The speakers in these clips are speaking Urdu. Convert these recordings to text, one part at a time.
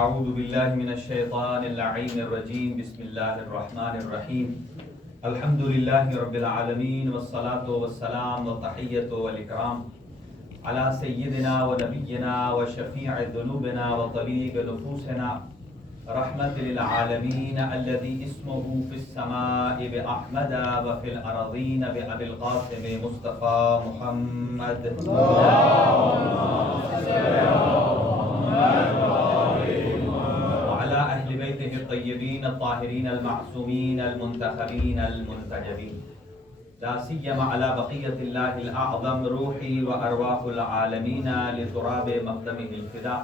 اعوذ باللہ من الشیطان اللعین الرجیم بسم اللہ الرحمن الرحیم الحمد للہ رب العالمین والصلاة والسلام والتحیۃ والاکرام علی سیدنا و نبینا و شفیع ذنوبنا و طبیب نفوسنا رحمت للعالمین الذی اسمہ فی السماء بأحمد و فی الارضین بأبی القاسم مصطفیٰ محمد أهل بيته الطيبين الطاهرين المعصومين المنتخبين المنتجبين لا سيما على بقية الله الأعظم روحي وأرواح العالمين لتراب مقدمه الفداء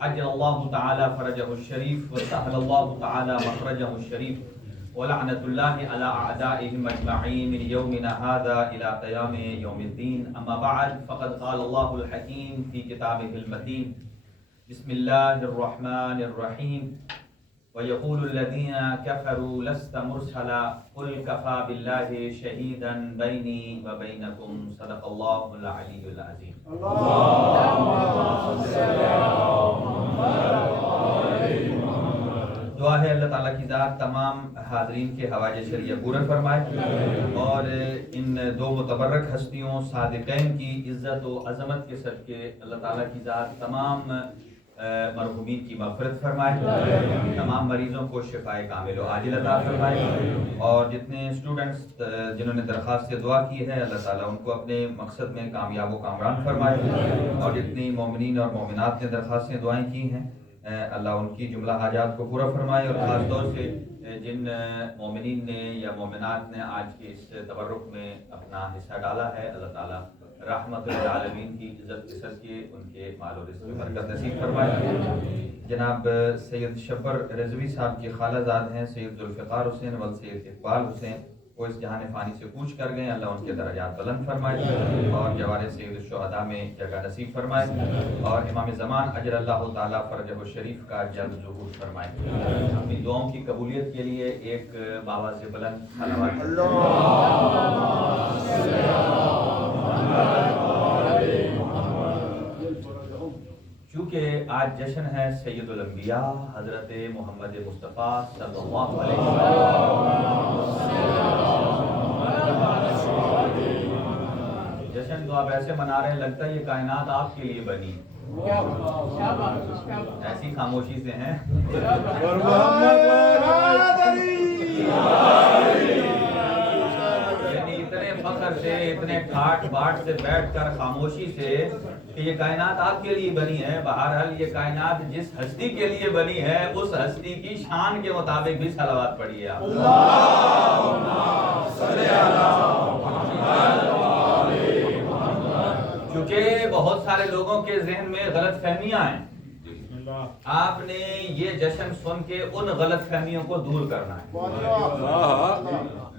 عجل الله تعالى فرجه الشريف وسهل الله تعالى مخرجه الشريف ولعنة الله على أعدائهم أجمعين من يومنا هذا إلى قيام يوم الدين أما بعد فقد قال الله الحكيم في كتابه المتين بسم الله الرحمن الرحيم ويقول الذين كفروا لست مرسلا قل كفى بالله شهيدا بيني وبينكم صدق الله العلي العظيم. دعا ہے اللہ تعالیٰ کی ذات تمام حاضرین کے حوائج شریعہ پورا فرمائے اور ان دو متبرک ہستیوں صادقین کی عزت و عظمت کے صدقے اللہ تعالیٰ کی ذات تمام مرحومین کی مغفرت فرمائے، تمام مریضوں کو شفائے کامل و عاجل عطا فرمائے اور جتنے اسٹوڈنٹس جنہوں نے درخواست سے دعا کی ہے اللہ تعالیٰ ان کو اپنے مقصد میں کامیاب و کامران فرمائے اور جتنی مومنین اور مومنات نے درخواستیں دعائیں کی ہیں اللہ ان کی جملہ حاجات کو پورا فرمائے اور خاص طور سے جن مومنین نے یا مومنات نے آج کے اس تبرک میں اپنا حصہ ڈالا ہے اللہ تعالیٰ رحمت للعالمین کی عزت کے صدقے ان کے مال و رزق میں برکت نصیب فرمائے۔ جناب سید شبر رضوی صاحب کی خالہ زاد ہیں سید ذوالفقار حسین و سید اقبال حسین، وہ اس جہان فانی سے کوچ کر گئے، اللہ ان کے درجات بلند فرمائے اور جوار سید الشہداء میں جگہ نصیب فرمائے اور امام زمان اجر اللہ تعالیٰ فرجہ الشریف کا جلد ظہور فرمائے۔ اپنی دعاؤں کی قبولیت کے لیے ایک باواز بلند صلوات چونکہ آج جشن ہے سید الانبیاء حضرت محمد مصطفیٰ صلی اللہ علیہ وسلم، جشن تو آپ ایسے منا رہے ہیں لگتا ہے یہ کائنات آپ کے لیے بنی، ایسی خاموشی سے ہیں فخر سے اتنے ٹھاٹ باٹ سے بیٹھ کر خاموشی سے کہ یہ کائنات آپ کے لیے بنی ہے، بہرحال یہ کائنات جس ہستی کے لیے بنی ہے اس ہستی کی شان کے مطابق بھی صلوات پڑھیے آپ۔ چونکہ بہت سارے لوگوں کے ذہن میں غلط فہمیاں ہیں، آپ نے یہ جشن سن کے ان غلط فہمیوں کو دور کرنا ہے۔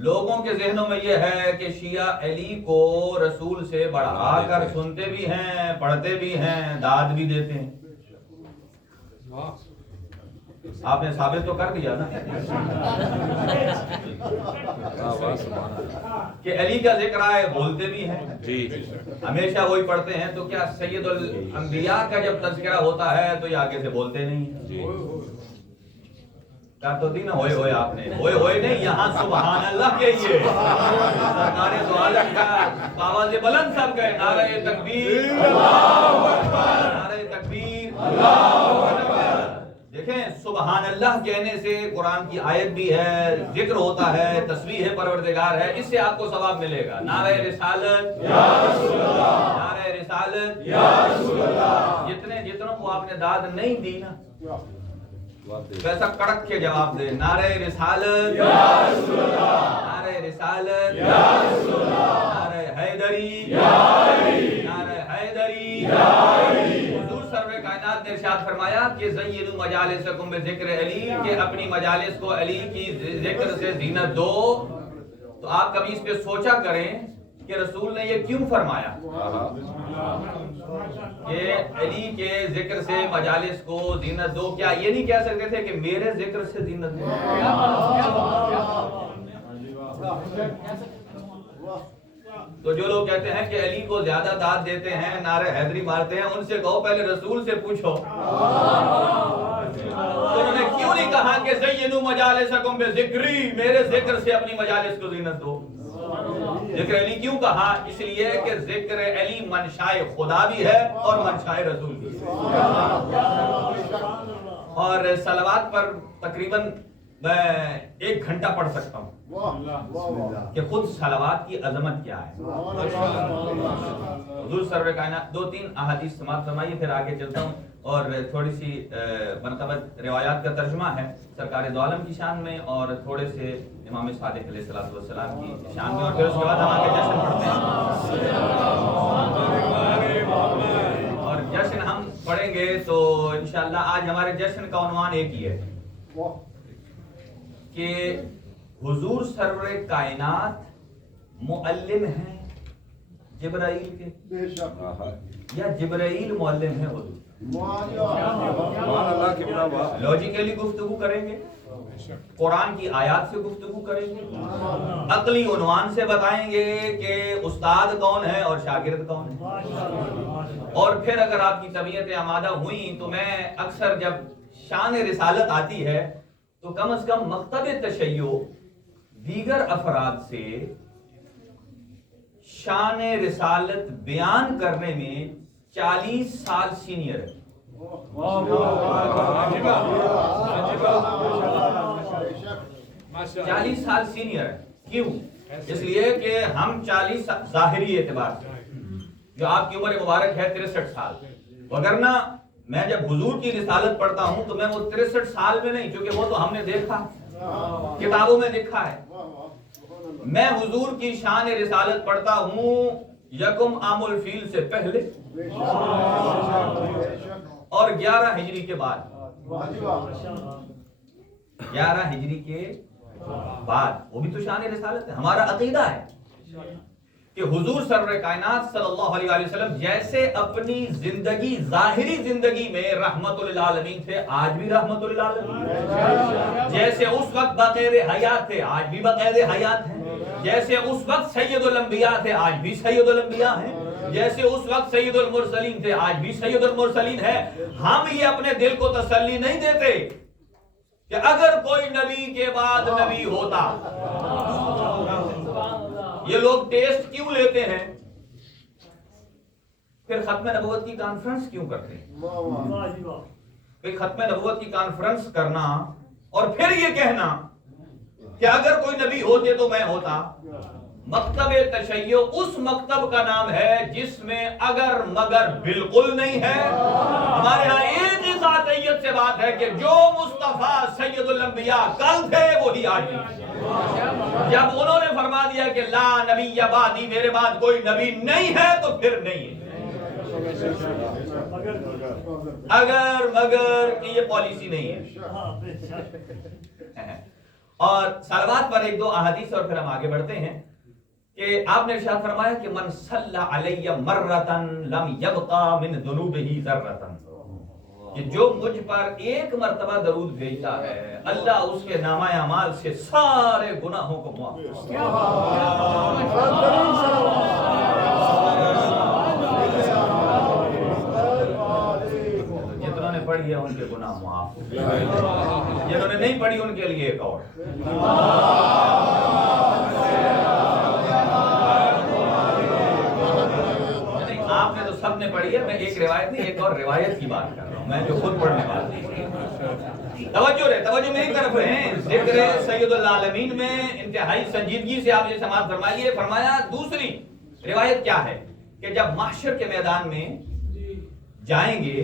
لوگوں کے ذہنوں میں یہ ہے کہ شیعہ علی کو رسول سے بڑھا کر سنتے بھی ہیں، پڑھتے بھی ہیں، داد بھی دیتے ہیں۔ آپ نے ثابت تو کر دیا نا کہ علی کا ذکر آئے بولتے بھی ہیں، ہمیشہ وہی پڑھتے ہیں، تو کیا سید الانبیاء کا جب تذکرہ ہوتا ہے تو یہ آگے سے بولتے نہیں کیا تو دی نا ہوئے ہوئے آپ نے ہوئے ہوئے نہیں، یہاں سبحان اللہ کہیے، سرکار دو عالم کا آواز بلند سب کہے نعرہ تکبیر نعرہ تکبیر اللہ اکبر۔ دیکھیں سبحان اللہ کہنے سے قرآن کی آیت بھی ہے، ذکر ہوتا ہے، تسبیح پروردگار ہے، اس سے آپ کو ثواب ملے گا۔ نعرہ رسالت یا رسول اللہ، نعرہ رسالت یا رسول اللہ، جتنوں کو آپ نے داد نہیں دی نا ویسا کڑک کے جواب دے، نعرہ رسالت یا رسول اللہ، نعرہ رسالت یا رسول اللہ، نعرہ حیدری یا علی، نعرہ حیدری یا علی۔ حضور سرور کائنات نے ارشاد فرمایا کہ زینوا مجالسکم بذکر علی، کہ اپنی مجالس کو علی کی ذکر سے زینت دو۔ تو آپ کبھی اس پہ سوچا کریں کہ رسول نے یہ کیوں فرمایا کہ علی کے ذکر سے مجالس کو زینت دو؟ کیا یہ نہیں کہہ سکتے تھے کہ میرے ذکر سے زینت دو؟ تو جو لوگ کہتے ہیں کہ علی کو زیادہ داد دیتے ہیں، نعرے حیدری مارتے ہیں، ان سے کہو پہلے رسول سے پوچھو تو انہوں نے کیوں نہیں کہا کہ زینوا مجالسکم بذکری، میرے ذکر سے اپنی مجالس کو زینت دو؟ ذکر علی کیوں کہا؟ اس لیے کہ ذکر علی منشائے خدا بھی ہے اور منشائے رسول بھی ہے۔ اور صلوات پر تقریباً میں 1 گھنٹہ پڑھ سکتا ہوں کہ خود صلوات کی عظمت کیا ہے۔ حضور سرور کائنات 2-3 احادیث سماعت فرمائیے، پھر آگے چلتا ہوں اور تھوڑی سی منقبت روایات کا ترجمہ ہے سرکار دو عالم کی شان میں، اور تھوڑے سے امام صادق علیہ السلام کی شان میں، اور پھر اس کے بعد ہم آگے جشن پڑھتے ہیں۔ اور جشن ہم پڑھیں گے تو انشاءاللہ آج ہمارے جشن کا عنوان ایک ہی ہے کہ حضور سرور کائنات معلم ہیں جبرائیل کے، یا جبرائیل معلم ہے حضور؟ لاجیکلی گفتگو کریں گے، قرآن کی آیات سے گفتگو کریں گے، عقلی عنوان سے بتائیں گے کہ استاد کون ہے اور شاگرد کون ہے۔ اور پھر اگر آپ کی طبیعتیں آمادہ ہوئیں تو میں اکثر جب شان رسالت آتی ہے تو کم از کم مکتب تشیع دیگر افراد سے شان رسالت بیان کرنے میں 40 سال سینئر ہے۔ 40 سال سینئر ہے۔ کیوں؟ اس لیے کہ ہم 40 ظاہری اعتبار سے، جو آپ کی عمر مبارک ہے 63 سال، وگرنہ میں جب حضور کی رسالت پڑھتا ہوں تو میں وہ 63 سال میں نہیں، کیونکہ وہ تو ہم نے دیکھا، کتابوں میں دیکھا ہے۔ میں حضور کی شان رسالت پڑھتا ہوں یکم عام الفیل سے پہلے اور 11 ہجری کے بعد، 11 ہجری کے بعد، وہ بھی تو شان رسالت ہے۔ ہمارا عقیدہ ہے کہ حضور سرور کائنات صلی اللہ علیہ وآلہ وسلم جیسے اپنی زندگی، ظاہری زندگی میں رحمت للعالمین تھے، آج بھی رحمت للعالمین، جیسے اس وقت بغیر حیات تھے، آج بھی بغیر حیات ہیں، جیسے اس وقت سید الانبیاء تھے، آج بھی سید الانبیاء ہیں، جیسے اس وقت سید المرسلین تھے، آج بھی سید المرسلین ہے۔ ہم یہ اپنے دل کو تسلی نہیں دیتے کہ اگر کوئی نبی کے بعد نبی ہوتا۔ یہ لوگ ٹیسٹ کیوں لیتے ہیں؟ پھر ختم نبوت کی کانفرنس کیوں کرتے ہیں؟ پھر ختم نبوت کی کانفرنس کرنا اور پھر یہ کہنا کہ اگر کوئی نبی ہوتے تو میں ہوتا۔ مکتب تشیع اس مکتب کا نام ہے جس میں اگر مگر بالکل نہیں ہے۔ ہمارے ہاں ایک ہی ذاتیت سے بات ہے کہ جو مصطفیٰ سید الانبیاء کل تھے وہی آج بھی۔ جب انہوں نے فرما دیا کہ لا نبی بعدی، میرے بعد کوئی نبی نہیں ہے، تو پھر نہیں ہے۔ اگر مگر کی یہ پالیسی نہیں ہے۔ اور صلوات پر 1-2 احادیث اور پھر ہم آگے بڑھتے ہیں کہ آپ نے ارشاد فرمایا کہ من صلی علی مرۃ لم یبقى من ذنوبہ ذرۃ، کہ جو مجھ پر 1 مرتبہ درود بھیجتا ہے اللہ اس کے نامہ اعمال سے سارے گناہوں کو معاف کرتا ہے۔ جنہوں نے پڑھی ہے ان کے گناہ معاف، جنہوں نے نہیں پڑھی ان کے لیے ایک اور۔ آپ نے تو سب نے پڑھی ہے، میں ایک روایت نہیں ایک اور روایت کی بات کر رہا ہوں، میں جو خود پڑھنے والا ہوں۔ توجہ میری طرف ہے۔ ذکر سید العالمین میں انتہائی سنجیدگی سے آپ یہ سماعت فرمائیے۔ فرمایا دوسری روایت کیا ہے کہ جب محشر کے میدان میں جائیں گے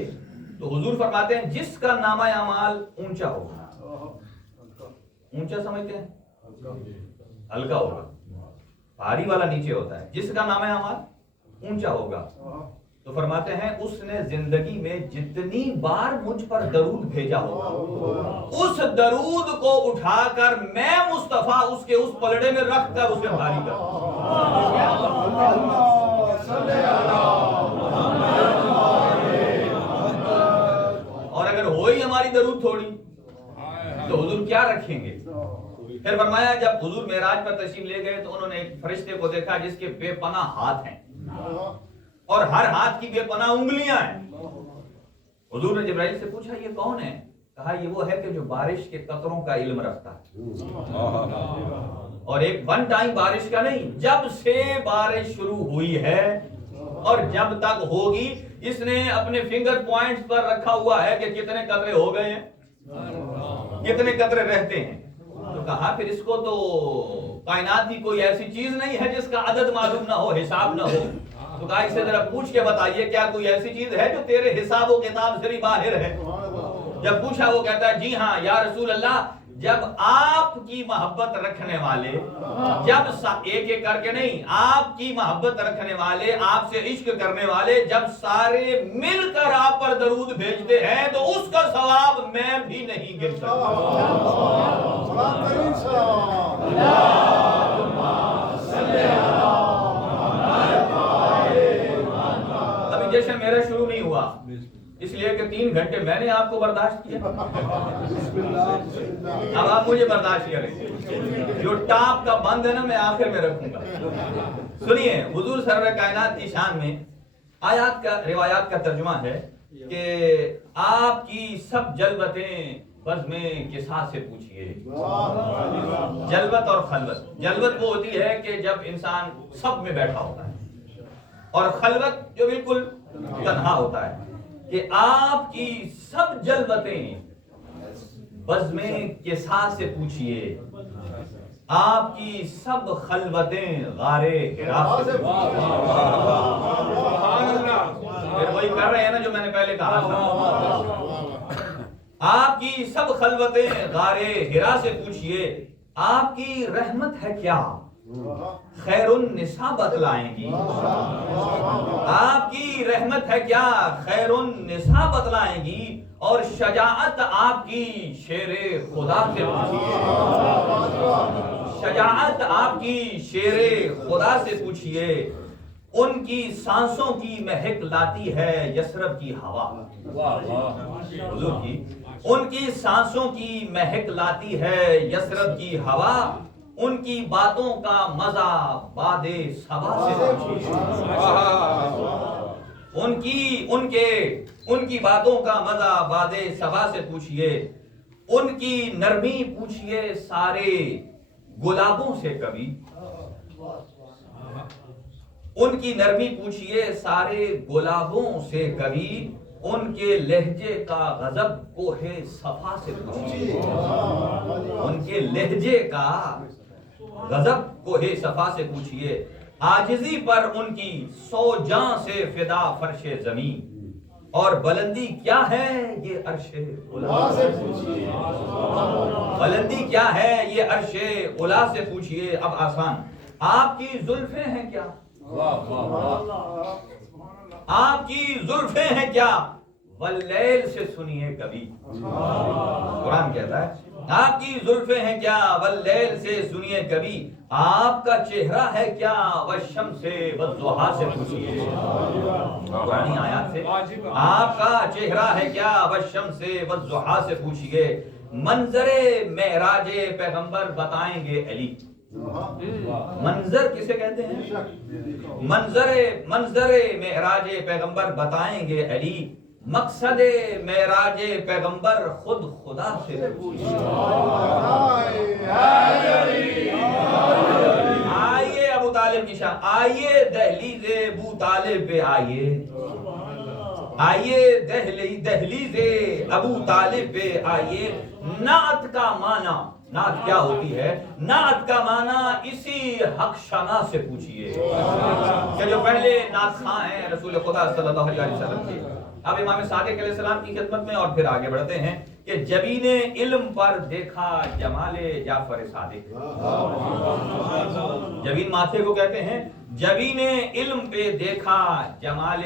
تو حضور فرماتے ہیں جس کا نامہ اعمال اونچا ہوگا، اونچا سمجھتے ہیں ہلکا ہوگا، بھاری والا نیچے ہوتا ہے، جس کا نامہ اعمال اونچا ہوگا تو فرماتے ہیں اس نے زندگی میں جتنی بار مجھ پر درود بھیجا ہوگا اس درود کو اٹھا کر میں مصطفیٰ اس کے اس پلڑے میں رکھ کر اسے بھاری کر۔ اور اگر ہوئی ہماری درود تھوڑی تو حضور کیا رکھیں گے؟ پھر فرمایا جب حضور معراج پر تشریف لے گئے تو انہوں نے ایک فرشتے کو دیکھا جس کے بے پناہ ہاتھ ہیں اور ہر ہاتھ کی بے پناہ انگلیاں ہیں۔ حضور نے جبرائیل سے پوچھا یہ کون ہے؟ کہا یہ وہ ہے کہ جو بارش کے قطروں کا علم رکھتا ہے، اور ایک ون ٹائم بارش کا نہیں، جب سے بارش شروع ہوئی ہے اور جب تک ہوگی اس نے اپنے فنگر پوائنٹس پر رکھا ہوا ہے کہ کتنے قطرے ہو گئے ہیں، کتنے قطرے رہتے ہیں۔ تو کہا پھر اس کو تو کائنات کی کوئی ایسی چیز نہیں ہے جس کا عدد معلوم نہ ہو، حساب نہ ہو۔ تو کہا اسے ذرا پوچھ کے بتائیے کیا کوئی ایسی چیز ہے جو تیرے حساب و کتاب سے بھی باہر ہے؟ جب پوچھا وہ کہتا ہے جی ہاں یا رسول اللہ، جب آپ کی محبت رکھنے والے، جب ایک ایک کر کے نہیں، آپ کی محبت رکھنے والے، آپ سے عشق کرنے والے جب سارے مل کر آپ پر درود بھیجتے ہیں تو اس کا ثواب میں بھی نہیں گر سکتا۔ ابھی جیسے میرا شروع نہیں ہوا اس لیے کہ 3 گھنٹے میں نے آپ کو برداشت کیا، اب آپ مجھے برداشت کریں۔ جو ٹاپ کا بند ہے نا میں آخر میں رکھوں گا۔ سنیے حضور سرور کائنات کی شان میں آیات کا، روایات کا ترجمہ ہے کہ آپ کی سب جلوتیں بزم کسا سے پوچھئے۔ جلوت اور خلوت، جلوت وہ ہوتی ہے کہ جب انسان سب میں بیٹھا ہوتا ہے، اور خلوت جو بالکل تنہا ہوتا ہے، کہ آپ کی سب جلوتیں بزم کسا سے پوچھئے، آپ کی سب خلوتیں غار حرا سے پوچھئے۔ پھر وہی کر رہے ہیں نا جو میں نے پہلے کہا تھا، آپ کی سب خلوتیں غار حرا سے پوچھئے، آپ کی رحمت ہے کیا خیر النساء بتلائیں گی، آپ کی رحمت ہے کیا خیر النساء بتلائیں گی، اور شجاعت آپ کی شیر خدا سے پوچھئے، شجاعت آپ کی شیر خدا سے پوچھئے، ان کی سانسوں کی مہک لاتی ہے یثرب کی ہوا، حضور کی ان کی سانسوں کی مہک لاتی ہے یثرب کی ہوا، ان کی باتوں کا مزہ باد صبا سے پوچھئے، ان کی باتوں کا مزہ باد صبا سے پوچھئے، ان کی نرمی پوچھئے سارے گلابوں سے کبھی، ان کی نرمی پوچھئے سارے گلابوں سے کبھی، ان کے لہجے کا غضب کوہ صفا سے پوچھئے، ان کے لہجے کا غضب کوہ صفا سے پوچھئے، عاجزی پر ان کی 100 جاں سے فدا فرش زمین، اور بلندی کیا ہے یہ عرش علا سے پوچھئے، بلندی کیا ہے یہ عرش علا سے پوچھئے۔ اب آسان، آپ کی زلفیں ہیں کیا، آپ کی زلفیں ہیں کیا واللیل سے سنیے کبھی، قرآن کہتا ہے آپ کی زلفیں ہیں کیا واللیل سے سنیے کبھی، آپ کا چہرہ ہے کیا والشمس والضحا سے پوچھئے، قرآنی آیات سے آپ کا چہرہ ہے کیا والشمس والضحا سے پوچھئے، منظر معراج پیغمبر بتائیں گے علی، منظر کسے کہتے ہیں، منظر معراج پیغمبر بتائیں گے علی، مقصد معراج پیغمبر خود خدا سے پوچھئے، آئیے ابو طالب کی شان، آئیے دہلیز ابو طالب پہ آئیے، آئیے دہلیز ابو طالب پہ آئیے، نعت کا معنی، نعت کیا ہوتی ہے، نعت کا معنی اسی حق شنا سے پوچھئے، کہ جو پہلے نعت خواں ہیں رسول خدا صلی اللہ علیہ وسلم کے۔ اب امام صادق علیہ السلام کی خدمت میں اور پھر آگے بڑھتے ہیں کہ جبین علم پر دیکھا جمال جعفر صادق، جبین ماتھے کو کہتے ہیں، جبین علم پہ دیکھا جمال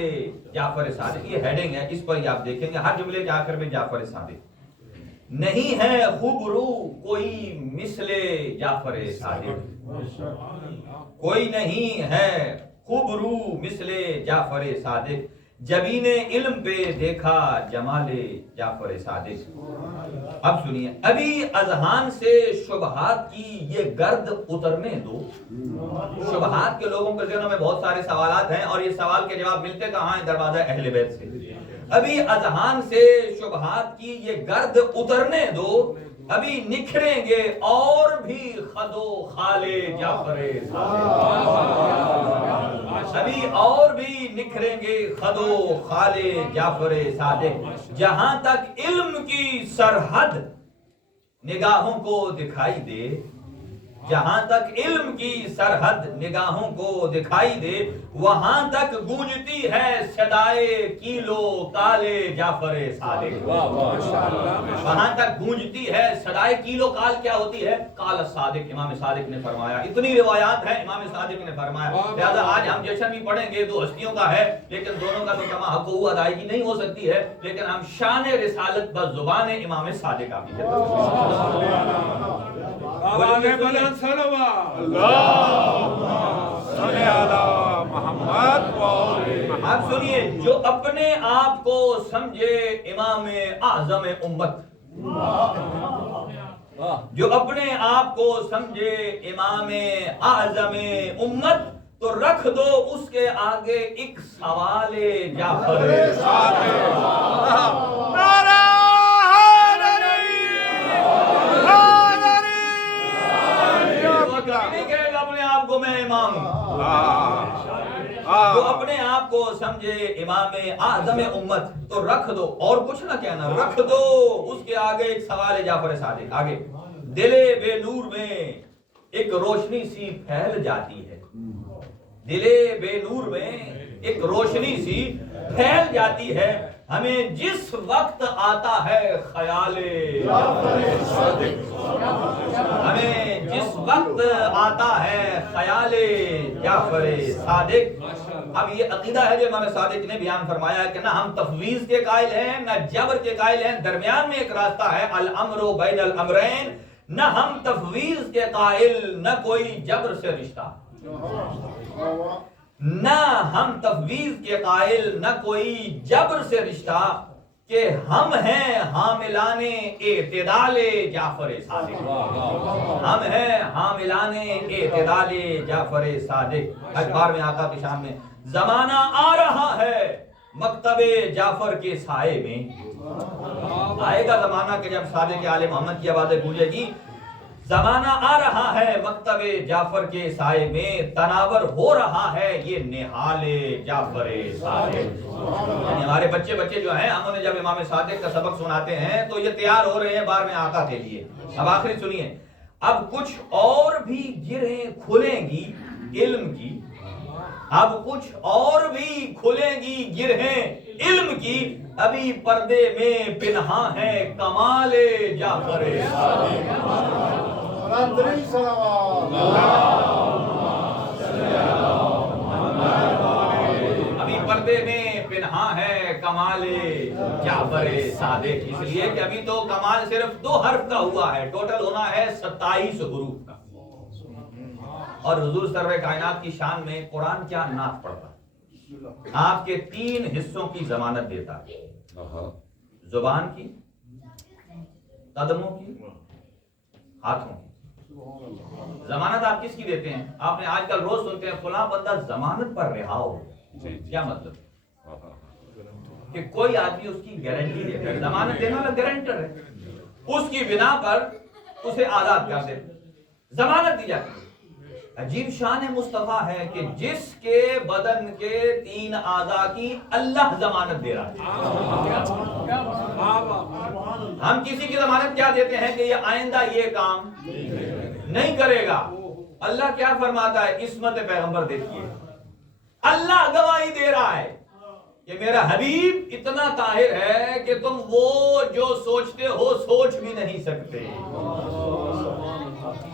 جعفر صادق، یہ ہیڈنگ ہے، اس پر ہی آپ دیکھیں گے ہر جملے کے آخر میں جعفر صادق، نہیں ہے خوبرو کوئی مثل جعفر صادق، کوئی نہیں ہے خوبرو مثل جعفر صادق، جبین علم پہ دیکھا جمال جعفر صادق. اب سنیے، ابھی اذہان سے شبہات کی یہ گرد اترنے دو. شبہات کے لوگوں کے ذہنوں میں بہت سارے سوالات ہیں اور یہ سوال کے جواب ملتے کہاں ہیں؟ دروازہ اہل بیت سے. ابھی اذہان سے شبہات کی یہ گرد اترنے دو، ابھی نکھریں گے اور بھی خد و خال جعفر صادق. ابھی اور بھی نکھریں گے خد و خال جعفر صادق. جہاں تک علم کی سرحد نگاہوں کو دکھائی دے، جہاں تک علم کی سرحد نگاہوں کو دکھائی دے، وہاں تک گونجتی ہے صدائے کیلو کالے جعفر صادق. وہاں تک گونجتی ہے صدائے کیلو کال. کیا ہوتی ہے؟ کال صادق. امام صادق نے فرمایا. اتنی روایات ہیں، امام صادق نے فرمایا. لہذا آج ہم جشن بھی پڑھیں گے، دو ہستیوں کا ہے، لیکن دونوں کا تو کما حق و ادائیگی نہیں ہو سکتی ہے، لیکن ہم شان رسالت بس زبان امام صادق آپ کی آپ سنیے. جو اپنے آپ کو سمجھے امام اعظم امت، جو اپنے آپ کو سمجھے امام اعظم امت، تو رکھ دو اس کے آگے ایک سوال جعفر صادق. میں امام جو اپنے آپ کو سمجھے امام اعظم امت، تو رکھ دو، اور کچھ نہ کہنا، رکھ دو اس کے آگے ایک سوال جعفر صادق. آگے، دل بے نور میں ایک روشنی سی پھیل جاتی ہے. دل بے نور میں ایک روشنی سی پھیل جاتی ہے، ہمیں جس وقت آتا ہے خیال جعفر صادق. ہمیں جس وقت آتا ہے خیال جعفر صادق. اب یہ عقیدہ ہے جو امام صادق نے بیان فرمایا ہے کہ نہ ہم تفویض کے قائل ہیں، نہ جبر کے قائل ہیں، درمیان میں ایک راستہ ہے، الامر بین الامرین. نہ ہم تفویض کے قائل، نہ کوئی جبر سے رشتہ. نہ ہم تفویض کے قائل، نہ کوئی جبر سے رشتہ، کہ ہم ہیں حاملان اعتدال جعفر صادق. ہم ہیں حاملان اعتدال جعفر صادق. اخبار میں آقا کی شان میں، زمانہ آ رہا ہے مکتب جعفر کے سائے میں. آئے گا زمانہ کہ جب صادق آل محمد کی آوازیں گونجے گی. زمانہ آ رہا ہے مکتب جعفر کے سائے میں، تناور ہو رہا ہے یہ نہال جعفر صادق. یعنی ہمارے بچے جو ہیں، ہم انہیں جب امام صادق کا سبق سناتے ہیں تو یہ تیار ہو رہے ہیں بار میں آقا کے لیے. اب آخری سنیے، اب کچھ اور بھی گرہیں کھلیں گی علم کی. اب کچھ اور بھی کھلیں گی گرہیں علم کی. ابھی پردے میں پنہاں ہے کمال جعفر صادق. ابھی پردے میں پنہاں ہے کمال جعفر صادق. اس لیے کہ ابھی تو کمال صرف 2 حرف کا ہوا ہے، ٹوٹل ہونا ہے 27 حروف کا. اور حضور سرور کائنات کی شان میں قرآن کیا نعت پڑھتا ہے؟ آپ کے 3 حصوں کی ضمانت دیتا ہے، زبان کی، قدموں کی، ہاتھوں کی. ضمانت آپ کس کی دیتے ہیں؟ آپ نے آج کل روز سنتے ہیں فلاں بندہ ضمانت پر رہا ہو. کیا مطلب؟ کہ کوئی آدمی اس کی گارنٹی دیتا ہے. ضمانت دینا والا گارنٹر ہے، اس کی بنا پر اسے آزاد کر دے. ضمانت دی جاتی ہے. عجیب شان مصطفیٰ ہے کہ جس کے بدن کے 3 اعضاء کی اللہ ضمانت دے رہا ہے. ہم کسی کی ضمانت کیا دیتے ہیں کہ یہ آئندہ یہ کام نہیں کرے گا. اللہ کیا فرماتا ہے؟ عصمت پیغمبر دیکھیے، اللہ گواہی دے رہا ہے کہ میرا حبیب اتنا طاہر ہے کہ تم وہ جو سوچتے ہو سوچ بھی نہیں سکتے.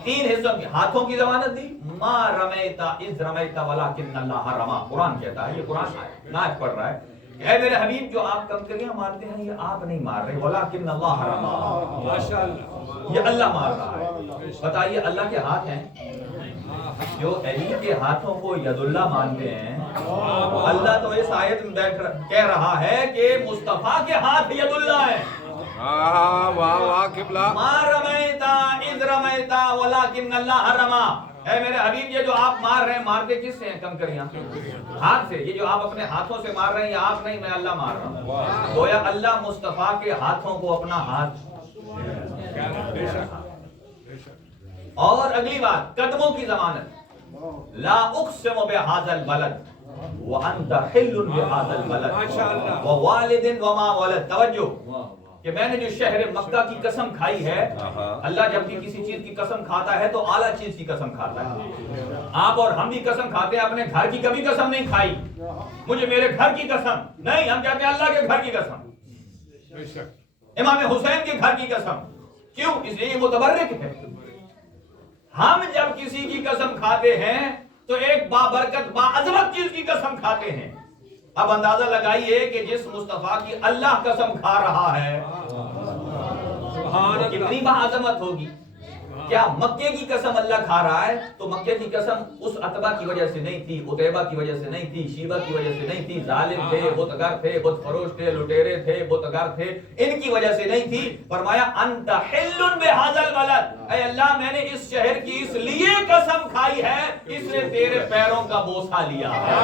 3 حصوں کی. ہاتھوں کی ضمانت دی، ما رمیتا اذ رمیتا ولکن اللہ رما. قرآن کہتا ہے، یہ قرآن نعت پڑھ رہا ہے اے میرے حبیب جو آپ کنکریاں مارتے ہیں یہ آپ نہیں مار رہے، وَلَٰكِنَّ اللَّهَ رَمَىٰ، ماشاءاللہ یہ اللہ مار رہا ہے۔ بتائیے اللہ کے ہاتھ ہیں، جو علی کے ہاتھوں کو ید اللہ مانتے ہیں، اللہ تو اس آیت میں کہہ رہا ہے کہ مصطفیٰ کے ہاتھ ید اللہ ہے۔ واہ واہ قبلہ، ما رمیتا اذ رمیتا ولکن اللہ رما۔ اے میرے حبیب یہ جو آپ مار رہے ہیں مارتے کس سے ہیں؟ کنکریاں، ہاتھ سے۔ یہ جو آپ اپنے ہاتھوں سے مار رہے ہیں یہ آپ نہیں، میں اللہ مار رہا ہوں۔ گویا اللہ مصطفیٰ کے ہاتھوں کو اپنا ہاتھ۔ اور اگلی بات قدموں کی ضمانت، لا اقسم بہذا البلد وانت حل بہذا البلد ووالد وما ولد۔ توجہ کہ میں نے جو شہر مکہ کی قسم کھائی ہے، اللہ جب بھی کسی چیز کی قسم کھاتا ہے تو اعلیٰ چیز کی قسم کھاتا ہے۔ آپ اور ہم بھی قسم کھاتے ہیں، اپنے گھر کی کبھی قسم نہیں کھائی، مجھے میرے گھر کی قسم نہیں، ہم کہتے ہیں اللہ کے گھر کی قسم، امام حسین کے گھر کی قسم۔ کیوں؟ اس لیے یہ متبرک ہے۔ ہم جب کسی کی قسم کھاتے ہیں تو ایک بابرکت باعظمت چیز کی قسم کھاتے ہیں۔ اب اندازہ لگائیے کہ جس مصطفیٰ کی اللہ قسم کھا رہا ہے کتنی باعظمت ہوگی۔ کیا مکے کی قسم اللہ کھا رہا ہے تو مکے کی قسم اس عتبہ کی وجہ سے نہیں تھی، عتیبہ کی وجہ سے نہیں تھی، شیبہ کی وجہ سے نہیں تھی، ظالم تھے، بتگر تھے، بت فروش تھے، لٹیرے تھے، بتگر تھے، ان کی وجہ سے نہیں تھی۔ فرمایا انت حل بہذا البلد، اے اللہ میں نے اس شہر کی اس لیے قسم کھائی ہے اس نے تیرے پیروں کا بوسہ لیا ہے،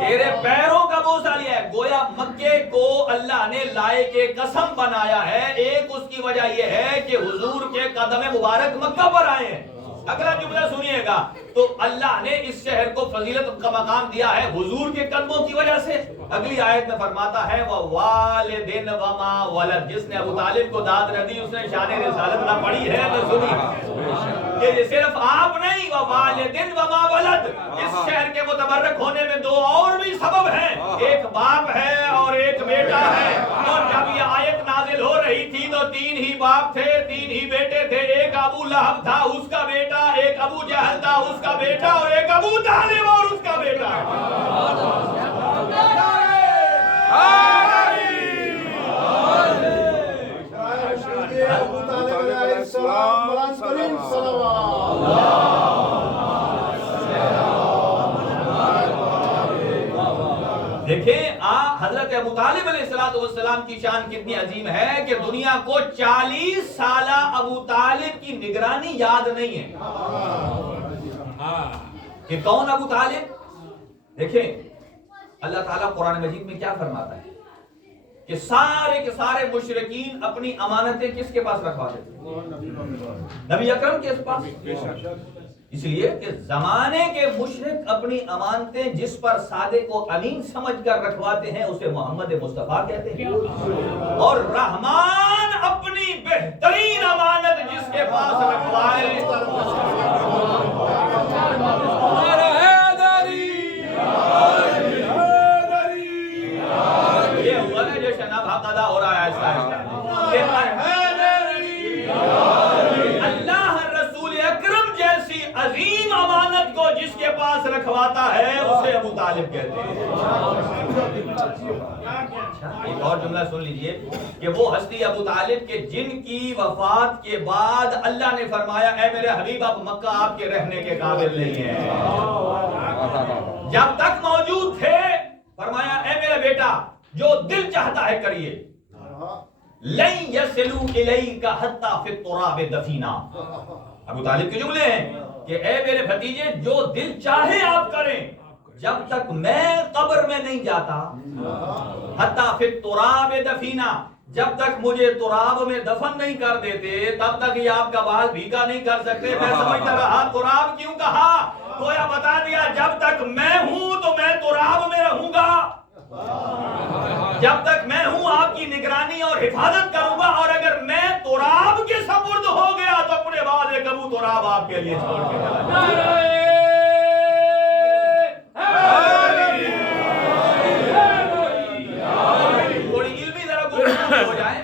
تیرے پیروں کا بوسہ لیا ہے۔ گویا مکے کو اللہ نے لائق قسم بنایا ہے۔ ایک اس کی وجہ یہ ہے کہ حضور کے قدم مبارک مکہ پر آئے ہیں۔ اگلا جملہ سنیے گا، تو اللہ نے اس شہر کو فضیلت کا مقام دیا ہے حضور کے قدموں کی وجہ سے۔ اگلی آیت میں فرماتا ہے وَوَالِدٍ وَمَا وَلَدٍ، جس نے ابو طالب کو داد نہ دی اس نے شان رسالت نہ پڑھی ہے تو سنی۔ یہ صرف آپ نہیں، وَوَالِدٍ وَمَا وَلَدٍ، اس شہر کے متبرک ہونے میں دو اور بھی سبب ہیں، ایک باپ ہے اور ایک بیٹا ہے۔ اور جب یہ آیت نازل ہو رہی تھی تو تین ہی باپ تھے، تین ہی بیٹے تھے، ایک ابو لہب تھا اس کا بیٹا، ایک ابو جہل تھا اس کا بیٹا، اور ایک ابو طالب اور اس کا بیٹا۔ دیکھیں حضرت ابو طالب علیہ السلام کی شان کتنی عظیم ہے کہ دنیا کو 40 سالہ ابو طالب کی نگرانی یاد نہیں ہے کہ کون ابو طالب۔ دیکھیں اللہ تعالیٰ قرآن مجید میں کیا فرماتا ہے کہ سارے کے سارے مشرکین اپنی امانتیں کس کے پاس رکھواتے تھے؟ نبی اکرم کے پاس۔ اس لیے کہ زمانے کے مشرک اپنی امانتیں جس پر صادق و امین سمجھ کر رکھواتے ہیں اسے محمد مصطفیٰ کہتے ہیں، اور رحمان اپنی بہترین امانت جس کے پاس رکھوائے یہ ہوا نا جو شناب حق ادا ہو رہا ہے آہستہ آہستہ۔ اللہ رسول اکرم جیسی عظیم امانت کو جس کے پاس رکھواتا ہے اسے ابو طالب کہتے ہیں۔ ایک اور جملہ سن لیجئے کہ وہ ہستی ابو طالب کے جن کی وفات کے بعد اللہ نے فرمایا اے میرے حبیب اب مکہ آپ کے رہنے کے قابل نہیں ہے، جب تک موجود تھے فرمایا اے میرا بیٹا جو دل چاہتا ہے کریے، لن یصلوا الیک حتی فی التراب دفینا۔ ابو طالب کے جملے ہیں کہ اے میرے بھتیجے جو دل چاہے آپ کریں، جب تک میں قبر میں نہیں جاتا، حتی فی التراب دفینا، جب تک مجھے تراب میں دفن نہیں کر دیتے تب تک یہ آپ کا بال بھیگا نہیں کر سکتے۔ میں سمجھتا رہا تراب کیوں کہا، گویا بتا دیا جب تک میں ہوں تو میں تراب میں رہوں گا، جب تک میں ہوں آپ کی نگرانی اور حفاظت کروں گا، اور اگر میں تراب کے سپرد ہو گیا تو اپنے بعد ایک ابو تراب آپ کے لیے چھوڑ کے جائے۔ تھوڑی علمی ذرا گفتگو ہو جائے،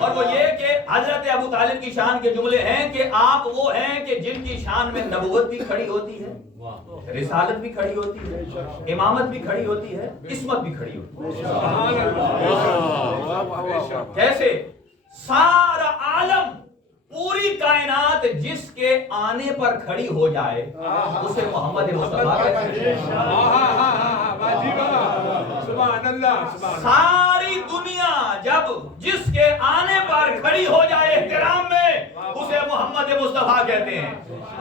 اور وہ یہ کہ حضرت ابو طالب کی شان کے جملے ہیں کہ آپ وہ ہیں کہ جن کی شان میں نبوت بھی کھڑی ہوتی ہے ہوتے ہیں. رسالت بھی کھڑی ہوتی ہے, امامت بھی کھڑی ہوتی ہے, عصمت بھی کھڑی ہوتی ہے. کیسے؟ سارا عالم, پوری کائنات جس کے آنے پر کھڑی ہو جائے اسے محمد مصطفیٰ کہتے ہیں. ساری دنیا جب جس کے آنے پر کھڑی ہو جائے احترام میں اسے محمد مصطفیٰ کہتے ہیں.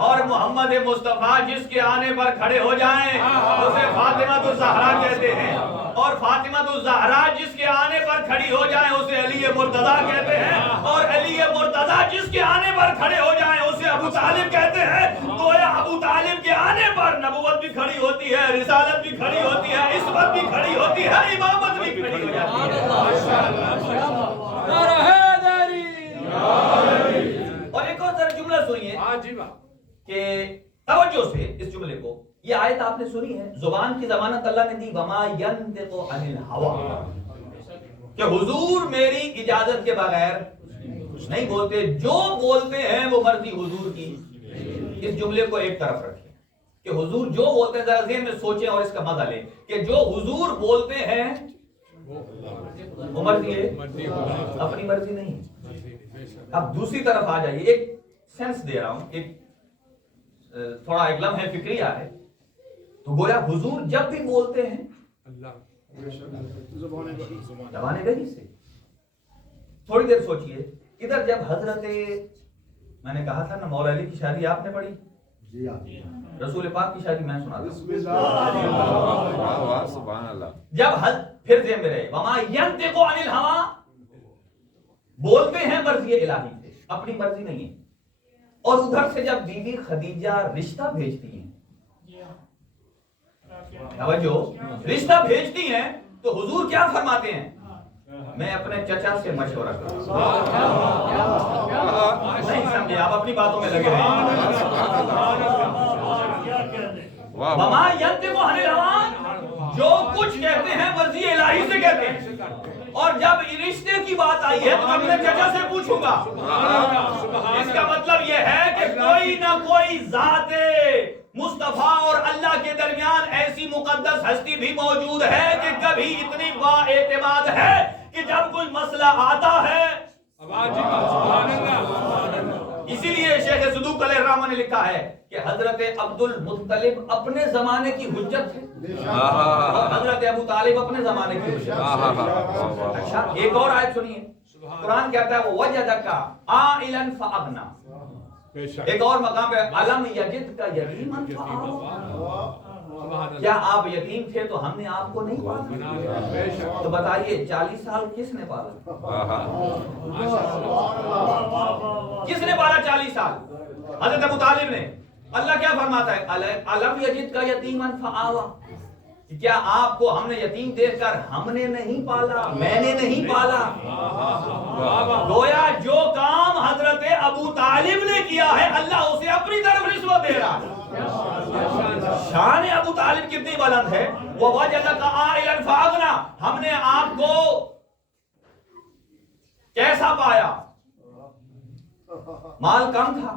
اور محمد مصطفیٰ جس کے آنے پر کھڑے ہو جائیں اسے فاطمہ الزہرا کہتے ہیں. اور فاطمہ الزہرا جس کے آنے پر کھڑی ہو جائیں اسے علی مرتضیٰ کہتے ہیں. اور علی مرتضیٰ جس کے آنے پر کھڑے ہو جائیں اسے ابو طالب کہتے ہیں. گویا ابو طالب کے آنے پر نبوت بھی کھڑی ہوتی ہے, رسالت بھی کھڑی ہوتی ہے, عصمت بھی کھڑی ہوتی ہے, امامت بھی کھڑی ہو جاتی ہے. اور ایک اور ذرا جملہ سنیے کہ توجہ سے اس جملے کو. یہ آیت آپ نے سنی ہے, زبان کی ضمانت اللہ نے دی, وما ينطق عن الهوى, کہ حضور میری اجازت کے بغیر نہیں بولتے, جو بولتے ہیں وہ مرضی حضور کی. اس جملے کو ایک طرف رکھیں کہ حضور جو بولتے ہیں, ذرا ذہن میں سوچیں اور اس کا مزہ لیں کہ جو حضور بولتے ہیں وہ مرضی ہے, اپنی مرضی نہیں. اب دوسری طرف آ جائیے, ایک سینس دے رہا ہوں, ایک تھوڑا ایک لمحہ فکریہ ہے. تو گویا حضور جب بھی بولتے ہیں زبان وحی سے. تھوڑی دیر سوچئے, ادھر جب حضرت, میں نے کہا تھا نا مولا علی کی شادی آپ نے پڑھی, رسول پاک کی شادی میں سنا تھا. جب پھر ذہن میں رہے, وما ينطق عن الهوى, بولتے ہیں مرضی الہی سے, اپنی مرضی نہیں ہے. اور ادھر سے جب بی بی خدیجہ رشتہ بھیجتی ہیں, توجہ, رشتہ بھیجتی ہیں تو حضور کیا فرماتے ہیں, میں اپنے چچا سے مشورہ کروں. نہیں سمجھے آپ, اپنی باتوں میں لگے رہے. وما ينطق عن الهوى, جو کچھ کہتے ہیں مرضی الہی سے کہتے ہیں. اور جب رشتے کی بات آئی ہے تو میں اپنے چچا سے پوچھوں گا. اس کا مطلب یہ ہے کہ کوئی نہ کوئی ذات مصطفیٰ اور اللہ کے درمیان ایسی مقدس ہستی بھی موجود ہے کہ کبھی اتنی با اعتماد ہے کہ جب کوئی مسئلہ آتا ہے. اسی لیے شیخ صدوق علیہ الرحمہ نے لکھا ہے کہ حضرت عبد المطلب اپنے زمانے کی حجت تھے اور حضرت ابو طالب اپنے زمانے کی حجت. اچھا, ایک اور آیت سنیے, قرآن کہتا ہے وَوَجَدَكَ عَائِلًا فَأَغْنَى. ایک اور مقام پہ أَلَمْ يَجِدْكَ يَتِيمًا فَآوَىٰ, کیا آپ یتیم تھے تو ہم نے آپ کو نہیں پالا. تو بتائیے 40 سال کس نے پالا, کس نے پالا 40 سال؟ حضرت ابو طالب نے. اللہ کیا فرماتا ہے, أَلَمْ يَجِدْكَ يَتِيمًا فَآوَىٰ, کیا آپ کو ہم نے یتیم دیکھ کر ہم نے نہیں پالا, میں نے نہیں پالا. گویا جو کام حضرت ابو طالب نے کیا ہے اللہ اسے اپنی طرف نسبت دے رہا ہے. شان ابو طالب کتنی بلند ہے. وَوَجَدَكَ عَائِلًا فَأَغْنَىٰ, ہم نے آپ کو کیسا پایا, مال کم تھا,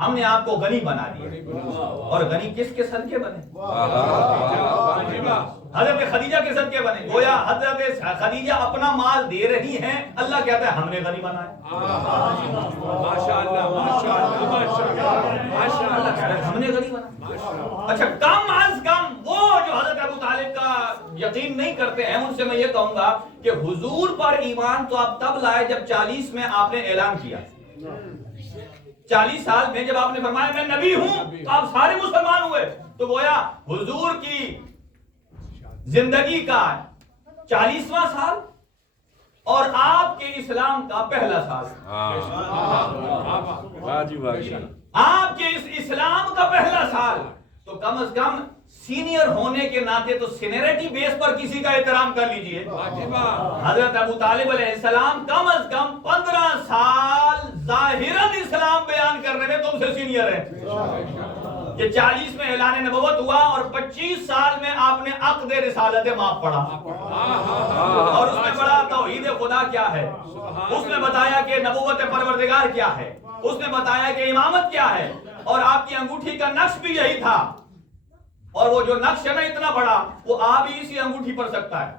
ہم نے آپ کو غنی بنا دیا. اور غنی کس کے صدقے بنے؟ حضرت خدیجہ کے صدقے بنے. گویا حضرت خدیجہ اپنا مال دے رہی ہیں, اللہ کہتا ہے ہم نے غنی بنایا. ہم نے غنی بنایا. اچھا, کم از کم وہ جو حضرت ابو طالب کا یقین نہیں کرتے ہیں ان سے میں یہ کہوں گا کہ حضور پر ایمان تو آپ تب لائے جب 40 میں آپ نے اعلان کیا. 40 سال میں جب آپ نے فرمایا میں نبی ہوں تو آپ سارے مسلمان ہوئے. تو گویا حضور کی زندگی کا 40واں سال اور آپ کے اسلام کا پہلا سال, آپ کے اس اسلام کا پہلا سال, تو کم از کم سینئر ہونے کے ناطے تو سینئرٹی بیس پر کسی کا احترام کر لیجئے. حضرت ابو طالب علیہ السلام کم از کم 15 سال ظاہراً اسلام بیان کرنے میں تم سے سینئر ہیں. یہ 40 میں اعلان نبوت ہوا اور 25 سال میں آپ نے عقد رسالت ماپ پڑھا اور اس میں بڑا توحید خدا کیا ہے, اس نے بتایا کہ نبوت پروردگار کیا ہے, اس نے بتایا کہ امامت کیا ہے, اور آپ کی انگوٹھی کا نقش بھی یہی تھا اور وہ جو نقش ہے نا اتنا بڑا، وہ آپ ہی اسی انگوٹھی پر سکتا ہے.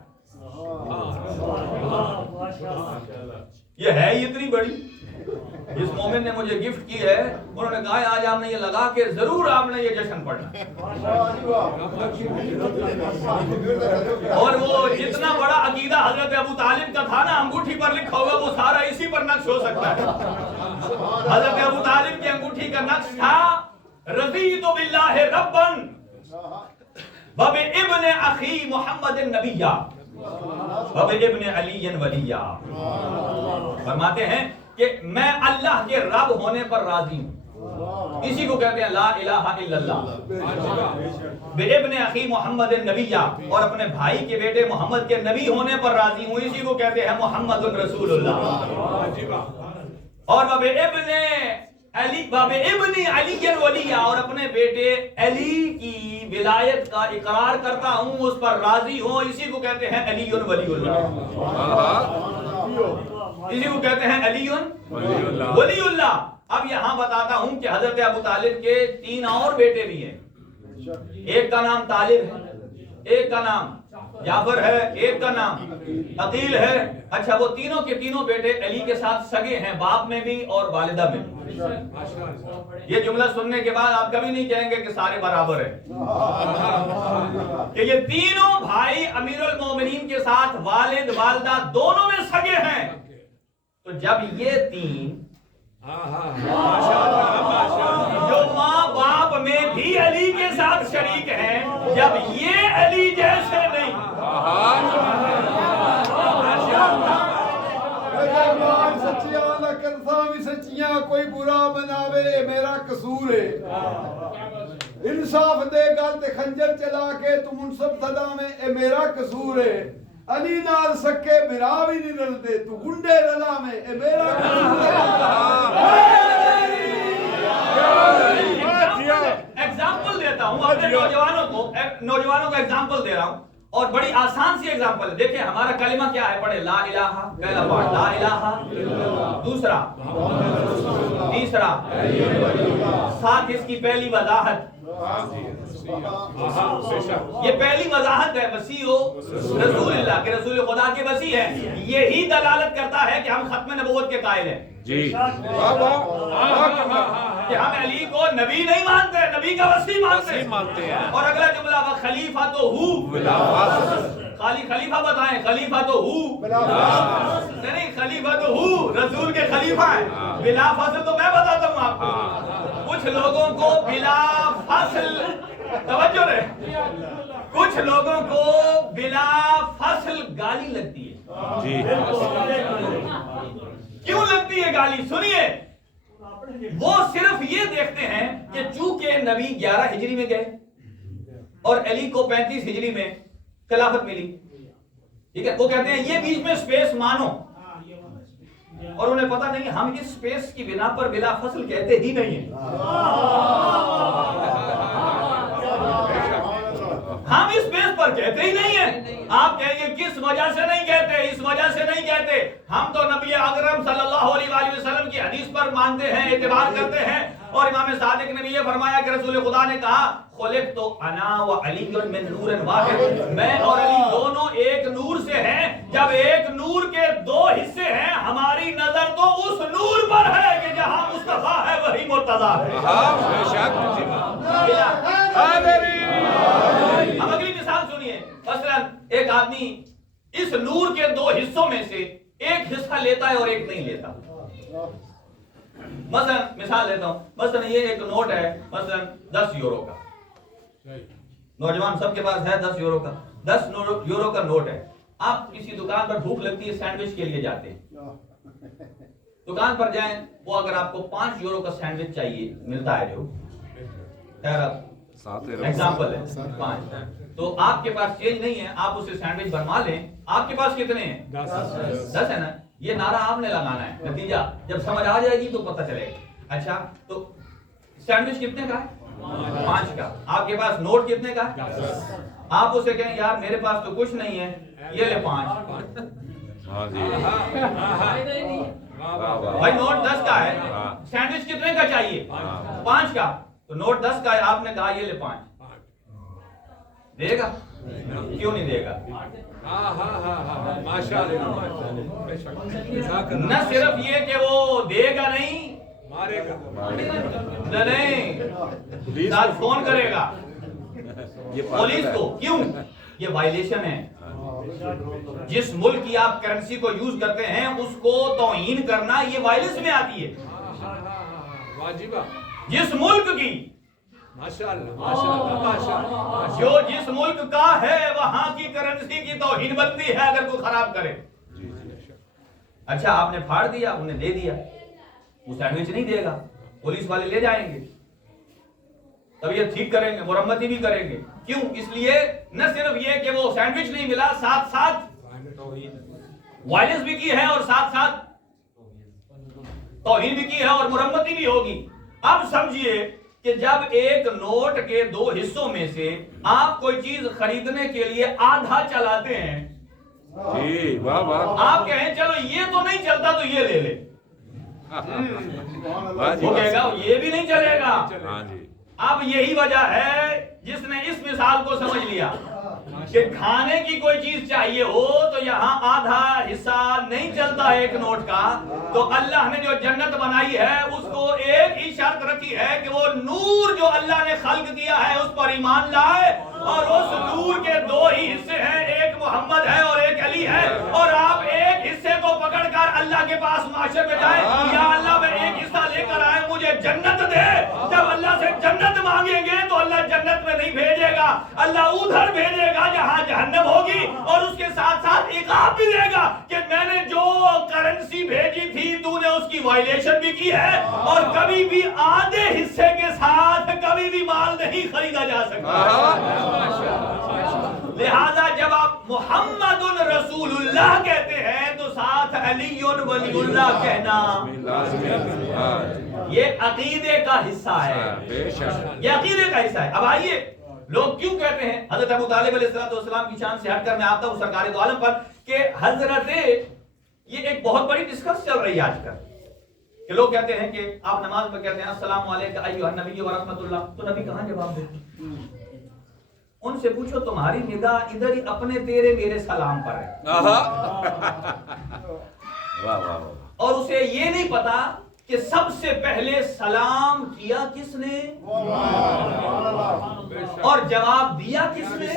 یہ ہے ہی اتنی بڑی. جس مومن نے مجھے گفٹ کی ہے انہوں نے کہا آج آپ نے یہ لگا کے ضرور آپ نے یہ جشن پڑھنا. اور وہ اتنا بڑا عقیدہ حضرت ابو طالب کا تھا نا، انگوٹھی پر لکھا ہوا وہ سارا اسی پر نقش ہو سکتا ہے. حضرت ابو طالب کی انگوٹھی کا نقش تھا رضیت باللہ ربن وبابن اخی محمد النبیہ وبابن علی ولیہ. فرماتے ہیں کہ میں اللہ کے رب ہونے پر راضی ہوں. اسی کو کہتے ہیں لا الہ الا اللہ. بابن اخی محمد النبیہ، اور اپنے بھائی کے بیٹے محمد کے نبی ہونے پر راضی ہوں. اسی کو کہتے ہیں محمد رسول اللہ. اور ابن علی ولیہ، اور اپنے بیٹے علی کی ولایت کا اقرار کرتا ہوں، اس پر راضی ہوں. اسی کو کہتے ہیں علی ولی اللہ. اسی کو کہتے ہیں علی ولی اللہ. اب یہاں بتاتا ہوں کہ حضرت ابو طالب کے 3 اور بیٹے بھی ہیں. ایک کا نام طالب ہے، ایک کا نام جعفر ہے، ایک کا نام عقیل ہے. اچھا، وہ تینوں کے تینوں بیٹے علی کے ساتھ سگے ہیں، باپ میں بھی اور والدہ میں بھی. یہ جملہ سننے کے بعد آپ کبھی نہیں کہیں گے کہ سارے برابر ہیں، کہ یہ تینوں بھائی امیر المومنین کے ساتھ والد والدہ دونوں میں سگے ہیں. تو جب یہ 3 جو ماں باپ میں بھی علی کے ساتھ شریک ہیں، جب یہ علی جیسے نہیں، سچیاں کوئی برا بناوے میرا قصور ہے. انصاف دے گل تے خنجر چلا کے تو منصف صدا میں اے میرا قصور ہے. علی نال سکے برا بھی نہیں رلتے، تو گنڈے رلا میں اے میرا قصور ہے. ایگزامپل دیتا ہوں اپنے نوجوانوں کو ایگزامپل دے رہا ہوں، اور بڑی آسان سی ایگزامپل ہے. دیکھیں ہمارا کلمہ کیا ہے، پڑھے لا الہ، پہلا پارٹ لا الہ، دوسرا، تیسرا، ساتھ اس کی پہلی وضاحت. یہ پہلی وضاحت ہے مسیح رسول اللہ کے، رسول خدا کے مسیح ہیں. یہی دلالت کرتا ہے کہ ہم ختم نبوت کے قائل ہیں جی، کہ ہم علی کو نبی نہیں مانتے، نبی کا وسیع مانتے ہیں. اور اگلا جملہ وہ خلیفہ تو خالی خلیفہ بتائیں، خلیفہ تو نہیں، خلیفہ تو رسول کے خلیفہ ہیں. بلا فصل تو میں بتاتا ہوں آپ کو. کچھ لوگوں کو بلا فصل، توجہ رہے، کچھ لوگوں کو بلا فصل گالی لگتی ہے. جی، کیوں لگتی ہے گالی؟ سنیے، وہ صرف یہ دیکھتے ہیں کہ چونکہ نبی 11 ہجری میں گئے اور علی کو 35 ہجری میں خلافت ملی، ٹھیک ہے، وہ کہتے ہیں یہ بیچ میں سپیس مانو. اور انہیں پتا نہیں ہم اس سپیس کی بنا پر بلا فصل کہتے ہی نہیں ہیں. ہم اس بیس پر کہتے ہی نہیں ہیں. آپ کہیں گے کس وجہ سے نہیں کہتے؟ اس وجہ سے نہیں کہتے، ہم تو نبی اکرم صلی اللہ علیہ وسلم کی حدیث پر مانتے ہیں، اعتبار کرتے ہیں. اور امام صادق نے بھی یہ فرمایا کہ رسول خدا نے کہا خلقت انا وعلی من نور واحد، میں اور علی دونوں ایک نور سے ہیں. جب ایک نور کے 2 حصے ہیں، ہماری نظر تو اس نور پر ہے کہ جہاں مصطفیٰ ہے وہی مرتضیٰ ہے. ہم اگلی مثال سنیے. مثلا ایک آدمی اس نور کے 2 حصوں میں سے ایک حصہ لیتا ہے اور ایک نہیں لیتا. مثلا مثال لیتا ہوں، مثلا یہ ایک نوٹ ہے مثلا 10 یورو کا. نوجوان سب کے پاس ہے 10 یورو کا، 10 یورو کا نوٹ ہے. آپ کسی دکان پر بھوک لگتی ہے، سینڈوچ کے لیے جاتے ہیں، دکان پر جائیں، وہ اگر آپ کو 5 یورو کا سینڈوچ چاہیے ملتا ہے، جو خیر ایگزامپل ہے 5، تو آپ کے پاس چینج نہیں ہے، آپ اسے سینڈوچ بنوا لیں. آپ کے پاس کتنے ہیں؟ 10 ہے نا. یہ نعرہ آپ نے لگانا ہے، نتیجہ جب سمجھ آ جائے گی تو پتہ چلے گا. اچھا، تو سینڈوچ کتنے کا ہے؟ 5 کا. آپ کے پاس نوٹ کتنے کا ہے؟ آپ اسے کہیں یار میرے پاس تو کچھ نہیں ہے، یہ لے 5. بھائی نوٹ 10 کا ہے، سینڈوچ کتنے کا چاہیے؟ 5 کا. تو نوٹ 10 کا ہے، آپ نے کہا یہ لے 5. دے گا؟ کیوں نہیں دے گا؟ نہ صرف یہ کہ وہ دے گا نہیں، نہیں، ساتھ فون کرے گا پولیس کو. کیوں؟ یہ وائلیشن ہے. جس ملک کی آپ کرنسی کو یوز کرتے ہیں اس کو توہین کرنا یہ وائلنس میں آتی ہے. جس ملک کی جو جس ملک کا ہے وہاں کی کرنسی کی توہین بنتی ہے اگر کوئی خراب کرے. اچھا آپ نے پھاڑ دیا، انہیں دے دیا، وہ سینڈوچ نہیں دے گا، پولیس والے لے جائیں گے، طبیعت ٹھیک کریں گے، مرمتی بھی کریں گے. کیوں؟ اس لیے نہ صرف یہ کہ وہ سینڈوچ نہیں ملا، ساتھ ساتھ وائلنس بھی کی ہے اور ساتھ ساتھ توہین بھی کی ہے اور مرمتی بھی ہوگی. اب سمجھیے کہ جب ایک نوٹ کے دو حصوں میں سے آپ کوئی چیز خریدنے کے لیے آدھا چلاتے ہیں، آپ کہیں چلو یہ تو نہیں چلتا تو یہ لے لے، وہ کہے گا یہ بھی نہیں چلے گا. اب یہی وجہ ہے جس نے اس مثال کو سمجھ لیا کہ کھانے کی کوئی چیز چاہیے ہو تو یہاں آدھا حصہ نہیں چلتا ایک نوٹ کا. تو اللہ نے جو جنت بنائی ہے اس کو ایک ہی شرط رکھی ہے کہ وہ نور جو اللہ نے خلق کیا ہے اس پر ایمان لائے، اور اس نور کے دو ہی حصے ہیں، ایک محمد ہے اور ایک علی ہے. اور آپ ایک حصے کو پکڑ کر اللہ کے پاس معاشر میں جائیں، یا اللہ میں ایک حصہ لے کر آئے، مجھے جنت دے. جب اللہ سے جنت مانگیں گے تو اللہ جنت میں نہیں بھیجے گا، اللہ ادھر بھیجے گا جہاں جہنم ہوگی، اور اس کے ساتھ ساتھ عقاب بھی دے گا کہ میں نے جو کرنسی بھیجی تھی تو نے اس کی وائلیشن بھی کی ہے، اور کبھی بھی آدھے حصے کے ساتھ کبھی بھی مال نہیں خریدا جا سکتا. لہذا جب آپ محمد رسول اللہ کہتے ہیں تو ساتھ علی ولی اللہ کہنا یہ عقیدے کا حصہ ہے، یہ عقیدے کا حصہ ہے. اب آئیے لوگ کیوں کہتے ہیں حضرت ابو طالب علیہ السلام کی شان سے ہٹ کر میں آتا ہوں سرکار دو عالم پر کہ حضرت یہ ایک بہت بڑی ڈسکس چل رہی ہے آج کل کہ لوگ کہتے ہیں کہ آپ نماز میں کہتے ہیں السلام علیکم ایھا النبی ورحمۃ اللہ، تو نبی کہاں جواب دیتے؟ ان سے پوچھو تمہاری نگاہ ادھر ہی اپنے تیرے میرے سلام پر ہے، اور اسے یہ نہیں پتا کہ سب سے پہلے سلام کیا کس نے اور جواب دیا کس نے،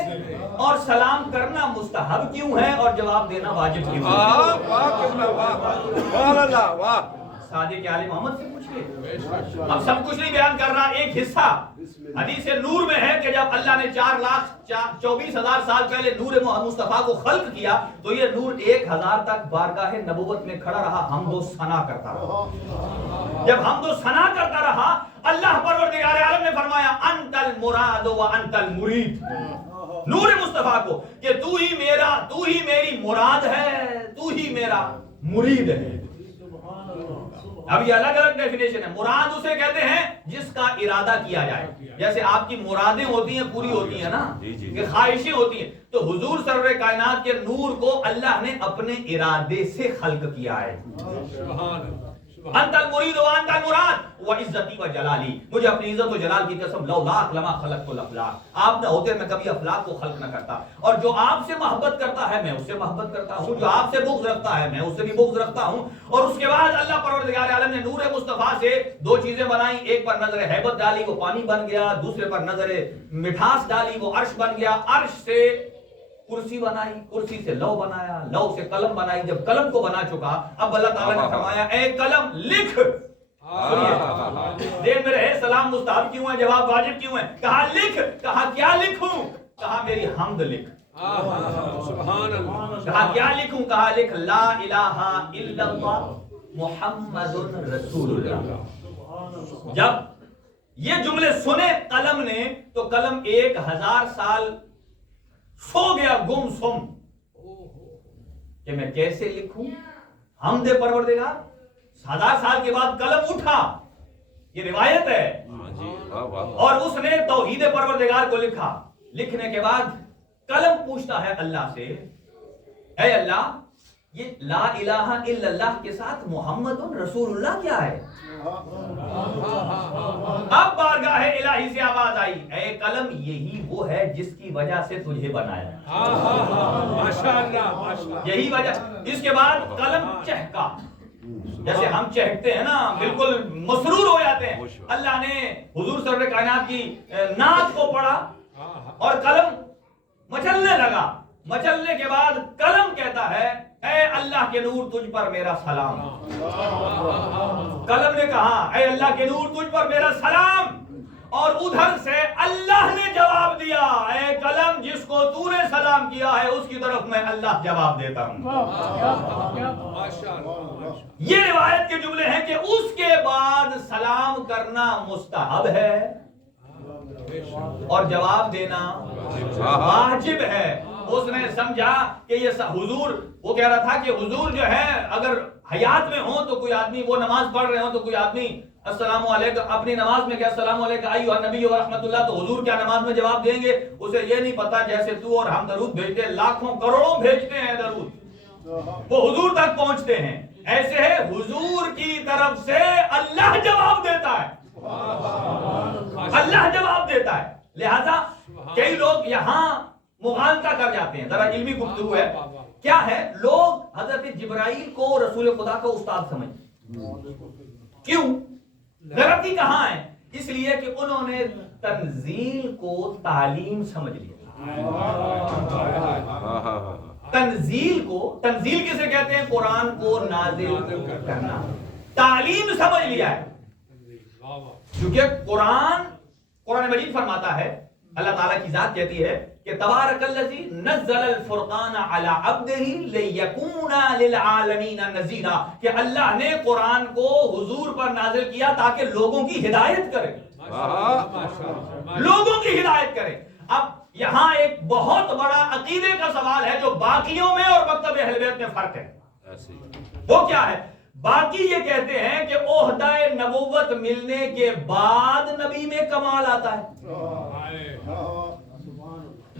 اور سلام کرنا مستحب کیوں ہے اور جواب دینا واجب کیوں ہے. صادق عالم محمد سے پوچھئے. اب سب کچھ نہیں بیان کر رہا، ایک حصہ حدیث نور میں ہے کہ جب اللہ نے 4,24,000 سال پہلے نور مصطفیٰ کو خلق کیا تو یہ نور 1,000 تک بارگاہ نبوت میں کھڑا رہا، حمد و ثنا کرتا رہا. جب حمد و ثنا کرتا رہا اللہ پروردگار عالم نے فرمایا انت المراد و انت المرید، نور مصطفیٰ کو کہ تو ہی میری مراد ہے، تو ہی میرا مرید ہے. اب یہ الگ الگ ڈیفینیشن ہے. مراد اسے کہتے ہیں جس کا ارادہ کیا جائے، جیسے آپ کی مرادیں ہوتی ہیں پوری ہوتی ہیں نا، کہ خواہشیں ہوتی ہیں، تو حضور سرور کائنات کے نور کو اللہ نے اپنے ارادے سے خلق کیا ہے. انت المرید و انت المراد و عزتی و جلالی، مجھے اپنی عزت و جلال کی قسم لولاک لما خلقت الافلاک، آپ نہ ہوتے میں کبھی افلاک کو خلق نہ کرتا. اور جو آپ سے محبت کرتا ہے میں اس سے محبت کرتا ہوں، جو آپ سے بغض رکھتا ہے میں اس سے بھی بغض رکھتا ہوں. اور اس کے بعد اللہ پروردگار عالم نے نور مصطفیٰ سے دو چیزیں بنائیں، ایک پر نظر ہیبت ڈالی وہ پانی بن گیا، دوسرے پر نظر مٹھاس ڈالی وہ عرش بن گیا، عرش سے کرسی بنائی، کرسی سے لو بنایا، لو سے قلم بنائی. جب قلم کو بنا چکا اب اللہ تعالیٰ نے فرمایا اے قلم لکھ. دیر میں رہے سلام مستحب کیوں ہے، جواب واجب کیوں ہے؟ کہا لکھ. کہا کیا لکھوں؟ کہا میری حمد لکھ. کہا کیا لکھوں؟ کہا لکھ لا الہ الا اللہ محمد رسول اللہ. جب یہ جملے سنے قلم نے تو قلم 1,000 سال سو گیا گم سم کہ میں کیسے لکھوں حمد پروردگار. 1000 سال کے بعد قلم اٹھا، یہ روایت ہے، اور اس نے توحید پروردگار کو لکھا. لکھنے کے بعد قلم پوچھتا ہے اللہ سے اے اللہ یہ لا الہ الا اللہ کے ساتھ محمد رسول اللہ کیا ہے؟ اب بارگاہ الہی سے آواز آئی، اے قلم یہی وہ ہے جس کی وجہ سے تجھے بنایا، یہی وجہ۔ اس کے بعد قلم چہکا، جیسے ہم چہکتے ہیں نا، بالکل مسرور ہو جاتے ہیں۔ اللہ نے حضور سرور کائنات کی نعت کو پڑھا اور قلم مچلنے لگا۔ مچلنے کے بعد قلم کہتا ہے، اے اللہ کے نور تجھ پر میرا سلام۔ قلم نے کہا، اے اللہ کے نور تجھ پر میرا سلام، اور ادھر سے اللہ نے جواب دیا، اے قلم جس کو تو نے سلام کیا ہے اس کی طرف میں اللہ جواب دیتا ہوں۔ یہ روایت کے جملے ہیں کہ اس کے بعد سلام کرنا مستحب ہے اور جواب دینا واجب ہے۔ اس نے سمجھا کہ یہ حضور، وہ کہہ رہا تھا کہ حضور جو ہے اگر حیات میں ہوں تو کوئی آدمی، وہ نماز پڑھ رہے ہوں تو کوئی آدمی السلام علیکم اپنی نماز میں کیا السلام علیکم ایھا النبی و رحمت اللہ، تو حضور کیا نماز میں جواب دیں گے؟ اسے یہ نہیں پتا جیسے تو اور ہم درود بھیجتے ہیں، لاکھوں کروڑوں بھیجتے ہیں درود، وہ حضور تک پہنچتے ہیں، ایسے ہے حضور کی طرف سے اللہ جواب دیتا ہے، اللہ جواب دیتا ہے۔ لہذا کئی لوگ یہاں مغالطہ کر جاتے ہیں، ذرا علمی گفتگو ہے، کیا ہے، لوگ حضرت جبرائیل کو رسول خدا کا استاد سمجھتے، کیوں؟ غلطی کہاں ہے؟ اس لیے کہ انہوں نے تنزیل کو تعلیم سمجھ لیا۔ تنزیل کو، تنزیل کسے کہتے ہیں؟ قرآن کو نازل کرنا، تعلیم سمجھ لیا ہے۔ کیونکہ قرآن مجید فرماتا ہے، اللہ تعالیٰ کی ذات کہتی ہے کہ تبارک الذی نزل الفرقان علی عبدہ لیکون للعالمین نذیرا، کہ اللہ نے قرآن کو حضور پر نازل کیا تاکہ لوگوں کی ہدایت کرے، لوگوں کی ہدایت کرے۔ اب یہاں ایک بہت بڑا عقیدے کا سوال ہے جو باقیوں میں اور مکتب اہل بیت میں فرق ہے۔ وہ کیا ہے؟ باقی یہ کہتے ہیں کہ عہدہ نبوت ملنے کے بعد نبی میں کمال آتا ہے،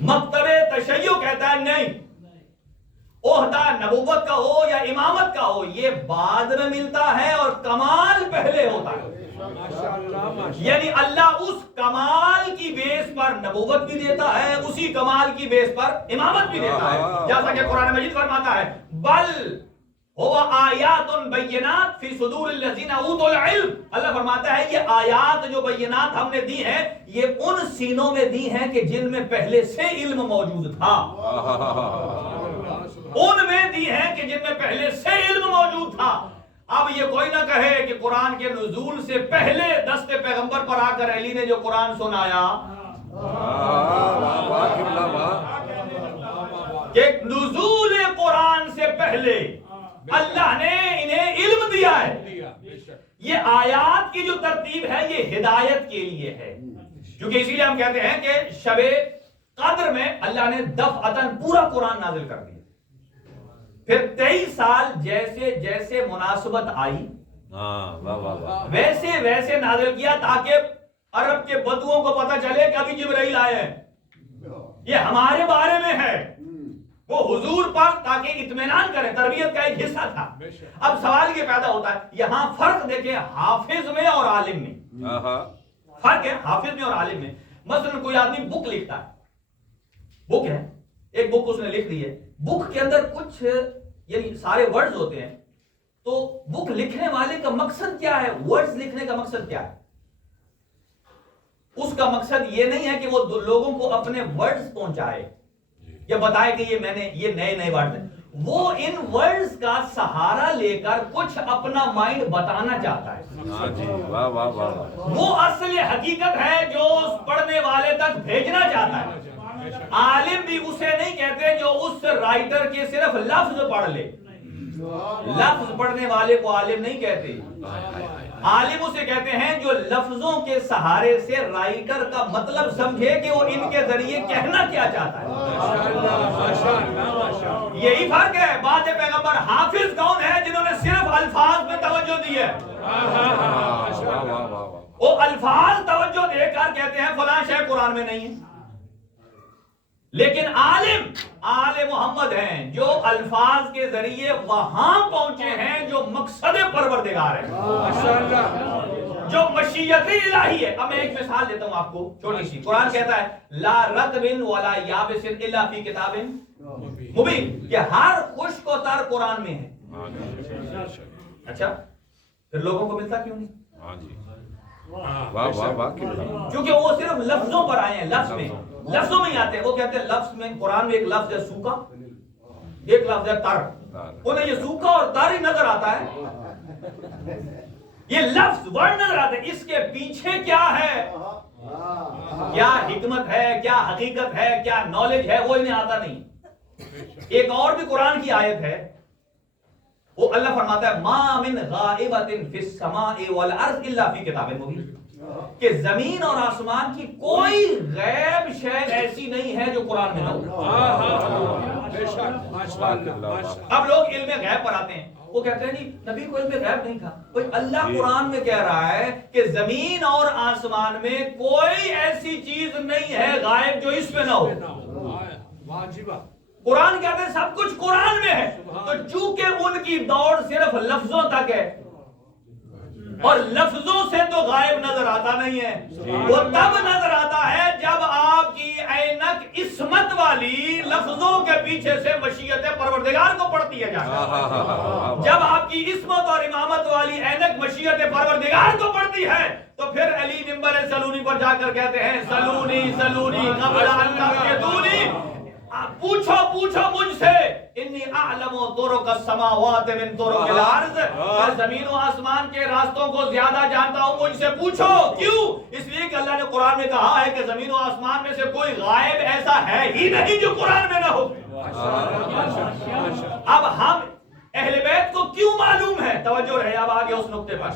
مکتب تشیع کہتا ہے نہیں، عہدہ نبوت کا ہو یا امامت کا ہو یہ بعد میں ملتا ہے اور کمال پہلے ہوتا ہے۔ یعنی اللہ اس کمال کی بیس پر نبوت بھی دیتا ہے، اسی کمال کی بیس پر امامت بھی دیتا ہے، جیسا کہ قرآن مجید فرماتا ہے بل هو آیات بینات فی صدور الذین اوتوا العلم، اللہ فرماتا ہے یہ آیات جو بینات ہم نے دی ہیں یہ ان سینوں میں دی ہیں کہ جن میں پہلے سے علم موجود تھا، ان میں دی ہیں کہ جن میں پہلے سے علم موجود تھا۔ اب یہ کوئی نہ کہے کہ قرآن کے نزول سے پہلے دست پیغمبر پر آ کر علی نے جو قرآن سنایا، کہ نزول قرآن سے پہلے اللہ نے انہیں علم دیا ہے۔ یہ آیات کی جو ترتیب ہے یہ ہدایت کے لیے ہے، کیونکہ اسی لیے ہم کہتے ہیں کہ شب قدر میں اللہ نے دفعتاً پورا قرآن نازل کر دیا، پھر 23 سال جیسے جیسے مناسبت آئی ویسے ویسے نازل کیا تاکہ عرب کے بدوؤں کو پتہ چلے کہ ابھی جبرائیل آئے ہیں، یہ ہمارے بارے میں ہے، وہ حضور پر تاکہ اطمینان کریں، تربیت کا ایک حصہ تھا۔ اب سوال یہ پیدا ہوتا ہے، یہاں فرق دیکھیں حافظ میں اور عالم میں، فرق ہے حافظ میں اور عالم میں۔ مثلا کوئی آدمی بک لکھتا ہے، بک ہے ایک بک اس نے لکھ دی ہے، بک کے اندر کچھ یعنی سارے ورڈز ہوتے ہیں، تو بک لکھنے والے کا مقصد کیا ہے؟ ورڈز لکھنے کا مقصد کیا ہے؟ اس کا مقصد یہ نہیں ہے کہ وہ لوگوں کو اپنے ورڈز پہنچائے یا بتائے کہ یہ میں نے یہ نئے ورڈ ہیں، وہ ان ورڈز کا سہارا لے کر کچھ اپنا مائنڈ بتانا چاہتا ہے، وہ اصل حقیقت ہے جو اس پڑھنے والے تک بھیجنا چاہتا ہے۔ عالم بھی اسے نہیں کہتے جو اس رائٹر کے صرف لفظ پڑھ لے، لفظ پڑھنے والے کو عالم نہیں کہتے، عالم اسے کہتے ہیں جو لفظوں کے سہارے سے رائٹر کا مطلب سمجھے کہ وہ ان کے ذریعے کہنا کیا چاہتا ہے۔ یہی فرق ہے، بعض پیغمبر حافظ کون ہے؟ جنہوں نے صرف الفاظ میں توجہ دی ہے، وہ الفاظ توجہ دے کر کہتے ہیں فلاں شے قرآن میں نہیں ہے، لیکن عالم آل محمد ہیں جو الفاظ کے ذریعے وہاں پہنچے ہیں جو مقصد پروردگار ہے، جو مشیت الہی ہے. اب میں ایک مثال دیتا ہوں آپ کو چھوٹی سی. قرآن کہتا ہے لا رطب ولا یابس الا فی کتاب مبین، کہ ہر خشک و تر قرآن میں ہے. اچھا پھر لوگوں کو ملتا کیوں نہیں؟ واہ واہ واہ قبلہ. کیونکہ وہ صرف لفظوں پر آئے ہیں، لفظوں میں ہی آتے ہیں. وہ کہتے ہیں لفظ میں، قرآن میں ایک لفظ ہے سوکھا، ایک لفظ ہے تر. انہیں یہ سوکھا اور تر ہی نظر آتا ہے، یہ لفظ ورڈ نظر آتا ہے. اس کے پیچھے کیا ہے، کیا حکمت ہے، کیا حقیقت ہے، کیا نالج ہے، وہ انہیں آتا نہیں. ایک اور بھی قرآن کی آیت ہے، وہ اللہ فرماتا ہے ما من غائبۃ فی السماء والارض الا فی کتاب مبین، کہ زمین اور آسمان کی کوئی غیب شے ایسی نہیں ہے جو قرآن میں نہ ہو. اب لوگ علم غیب پر آتے ہیں، وہ کہتے ہیں جی نبی کو علم غیب نہیں تھا. کوئی اللہ قرآن میں کہہ رہا ہے کہ زمین اور آسمان میں کوئی ایسی چیز نہیں ہے غائب جو اس میں نہ ہو. قرآن کہتے ہیں سب کچھ قرآن میں ہے. تو چونکہ ان کی دوڑ صرف لفظوں تک ہے، اور لفظوں سے تو غائب نظر آتا نہیں ہے. وہ تب نظر آتا ہے جب آپ کی عینک عصمت والی لفظوں کے پیچھے سے مشیت پروردگار کو پڑھتی ہے. جب آپ کی عصمت اور امامت والی عینک مشیت پروردگار کو پڑھتی ہے تو پھر علی منبر سلونی پر جا کر کہتے ہیں سلونی سلونی قبل ان تفتونی، پوچھو پوچھو مجھ سے، انی اعلم طرق السماوات من طرق الارض، میں زمین و آسمان کے راستوں کو زیادہ جانتا ہوں، مجھ سے پوچھو. کیوں؟ اس لیے کہ اللہ نے قرآن میں کہا ہے کہ زمین و آسمان میں سے کوئی غائب ایسا ہے ہی نہیں جو قرآن میں نہ ہو. اب ہم اہل بیت کو کیوں معلوم ہے، توجہ رہے اب آگے اس نقطے پر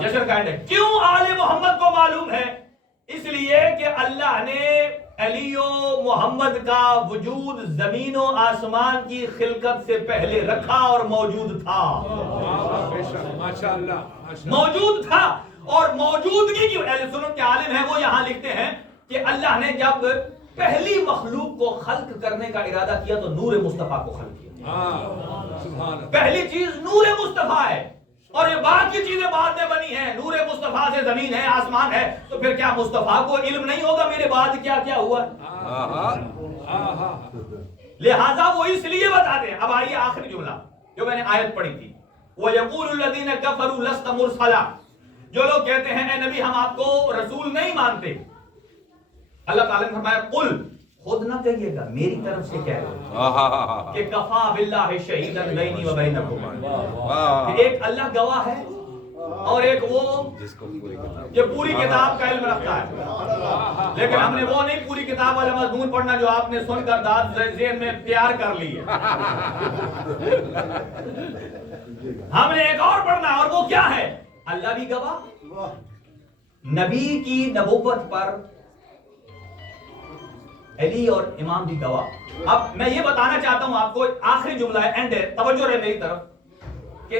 جشن کائنڈ ہے. کیوں آل محمد کو معلوم ہے؟ اس لیے کہ اللہ نے علی و محمد کا وجود زمین و آسمان کی خلقت سے پہلے رکھا اور موجود تھا. موجود تھا، اور موجودگی کی اہل سنت کے عالم ہیں وہ یہاں لکھتے ہیں کہ اللہ نے جب پہلی مخلوق کو خلق کرنے کا ارادہ کیا تو نور مصطفیٰ کو خلق کیا. پہلی چیز نور مصطفیٰ ہے، اور یہ باقی چیزیں بعد میں بنی ہیں. نور مصطفیٰ سے زمین ہے، آسمان ہے، تو پھر کیا مصطفیٰ کو علم نہیں ہوگا میرے بعد کیا کیا ہوا؟ لہذا وہ اس لیے بتاتے ہیں. اب آئیے آخری جملہ جو میں نے آیت پڑھی تھی، وَيَقُولُ الَّذِينَ كَفَرُوا لَسْتَ مُرْسَلًا، جو لوگ کہتے ہیں اے نبی ہم آپ کو رسول نہیں مانتے. اللہ تعالیٰ نے فرمایا قل، خود نہ کہیے گا، میری طرف سے کہہ دو کہ کفا باللہ شہیدا بینی و بینکم، کہ ایک اللہ گواہ ہے اور ایک وہ جو پوری کتاب کا علم رکھتا ہے. لیکن ہم نے وہ نہیں پوری کتاب والا مضمون پڑھنا جو آپ نے سن کر داد ذہن میں تیار کر لی ہے. ہم نے ایک اور پڑھنا، اور وہ کیا ہے؟ اللہ بھی گواہ، نبی کی نبوت پر علی اور امام بھی گواہ. اب میں یہ بتانا چاہتا ہوں آپ کو، آخری جملہ ہے، اینڈ ہے، توجہ رہے میری طرف، کہ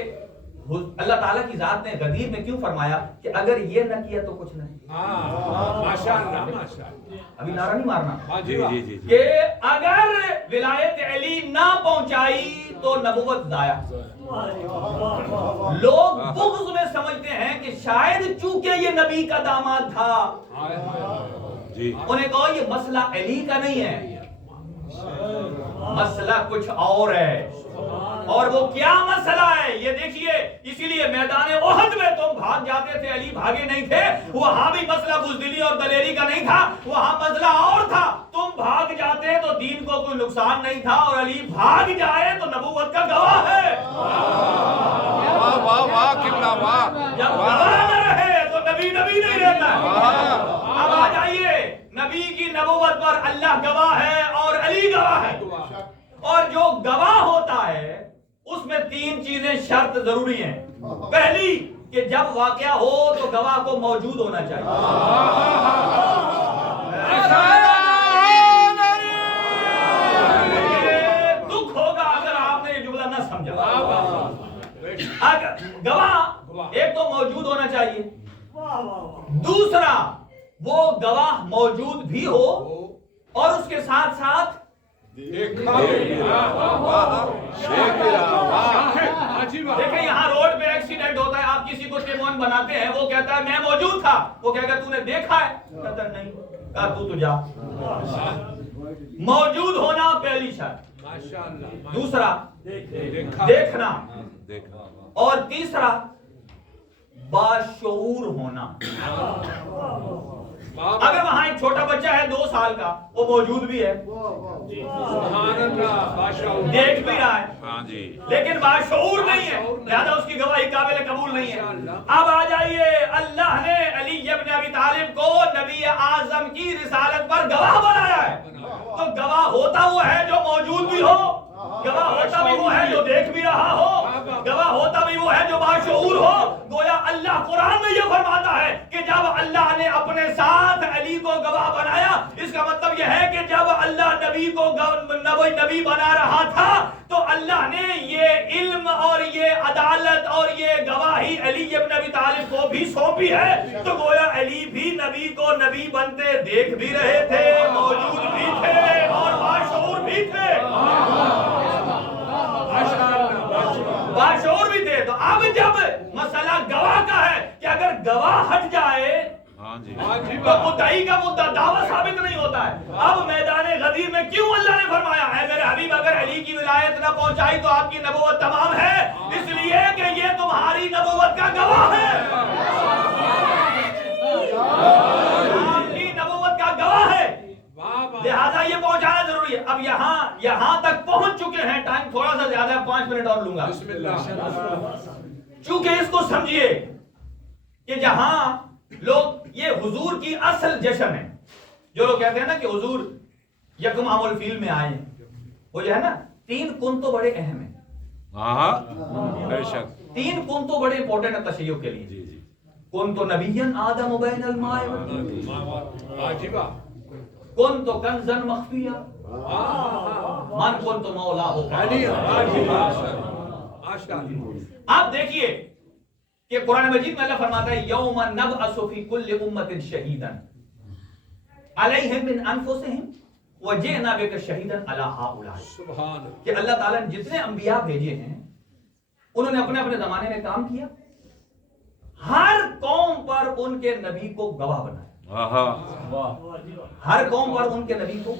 اللہ تعالیٰ کی ذات نے غدیر میں کیوں فرمایا کہ اگر یہ نہ کیا تو کچھ نہیں. ابھی نعرہ نہیں مارنا کہ اگر ولایت علی نہ پہنچائی تو نبوت ضائع. لوگ بغض میں سمجھتے ہیں کہ شاید چونکہ یہ نبی کا داماد تھا، انہیں کہو یہ مسئلہ علی کا نہیں ہے، مسئلہ کچھ اور ہے. اور وہ کیا مسئلہ ہے یہ دیکھیے. اسی لیے میدان احد میں تم بھاگ جاتے تھے، علی بھاگے نہیں تھے. وہاں بھی مسئلہ بزدلی اور دلیری کا نہیں تھا، وہاں مسئلہ اور تھا. تم بھاگ جاتے تو دین کو کوئی نقصان نہیں تھا، اور علی بھاگ جائے تو نبوت کا گواہ ہے. جب گواہ نہ رہے تو نبی نبی نہیں رہتا. اب آ جائیے، نبی کی نبوت پر اللہ گواہ ہے اور علی گواہ ہے. اور جو گواہ ہوتا ہے اس میں تین چیزیں شرط ضروری ہیں. پہلی کہ جب واقعہ ہو تو گواہ کو موجود ہونا چاہیے. دکھ ہوگا اگر آپ نے یہ جملہ نہ سمجھا. اگر گواہ ایک تو موجود ہونا چاہیے، دوسرا وہ گواہ موجود بھی ہو اور اس کے ساتھ ساتھ دیکھیں یہاں روڈ پہ ایکسیڈنٹ ہوتا ہے, آپ کسی کو ٹیمون بناتے ہیں, وہ کہتا ہے میں موجود تھا, وہ کہے گا تو نے دیکھا ہے, کہتا نہیں, کہا تو جا. موجود ہونا پہلی شرط, دوسرا دیکھنا, اور تیسرا باشعور ہونا. اگر وہاں ایک چھوٹا بچہ ہے 2 سال کا, وہ موجود بھی ہے, دیکھ بھی رہا ہے, لیکن باشعور نہیں ہے, لہذا اس کی گواہی قابل قبول نہیں ہے. اب آ جائیے, اللہ نے علی ابن ابی طالب کو نبی اعظم کی رسالت پر گواہ بنایا ہے, تو گواہ ہوتا وہ ہے جو موجود بھی ہو, گواہ ہوتا بھی وہ ہے جو دیکھ بھی رہا ہو, گواہ ہوتا بھی وہ ہے جو باشعور ہو. گویا اللہ قرآن میں یہ فرماتا ہے کہ جب اللہ نے اپنے ساتھ علی کو گواہ بنایا, اس کا مطلب یہ ہے کہ جب اللہ نبی کو نبی بنا رہا تھا تو اللہ نے یہ علم اور یہ عدالت اور یہ گواہی علی ابن ابی طالب کو بھی سونپی ہے. تو گویا علی بھی نبی کو نبی بنتے دیکھ بھی رہے تھے, موجود بھی تھے اور باشعور بھی تھے, باشعور بھی تھے. تو اب جب مسئلہ گواہ کا ہے کہ اگر گواہ ہٹ جائے تو مدعی کا مدعا دعویٰ ثابت نہیں ہوتا ہے. اب میدان غدیر میں کیوں اللہ نے فرمایا ہے میرے حبیب اگر علی کی ولایت نہ پہنچائی تو آپ کی نبوت تمام ہے, اس لیے کہ یہ تمہاری نبوت کا گواہ ہے, آپ کی نبوت کا گواہ ہے, لہذا یہ پہنچانا ضروری ہے. اب یہاں تک پہنچ چکے ہیں, ٹائم تھوڑا سا زیادہ ہے, 5 منٹ اور لوں گا. چونکہ اس کو سمجھیے کہ جہاں لوگ یہ حضور کی اصل جشن ہے, جو لوگ کہتے ہیں نا کہ حضور یکم عام الفیل میں آئے ہیں, وہ جو ہے نا 3 کن تو بڑے اہم ہیں, 3 کن تو بڑے امپورٹنٹ ہیں تشیع کے لیے. کن تو نبیًا آدم بین الماء والطین, کن تو کنزن مخفیہ, من کن تو مولا ہو. آپ دیکھیے کہ قرآن مجید میں اللہ فرماتا ہے یوم نبعث فی کل امت شہیدا علیہم من انفسہم وجئنا بک شہیدا علی ہؤلاء. کہ اللہ تعالیٰ نے جتنے انبیاء بھیجے ہیں انہوں نے اپنے اپنے زمانے میں کام کیا, ہر قوم پر ان کے نبی کو گواہ بنایا, ہر قوم پر ان کے نبی کو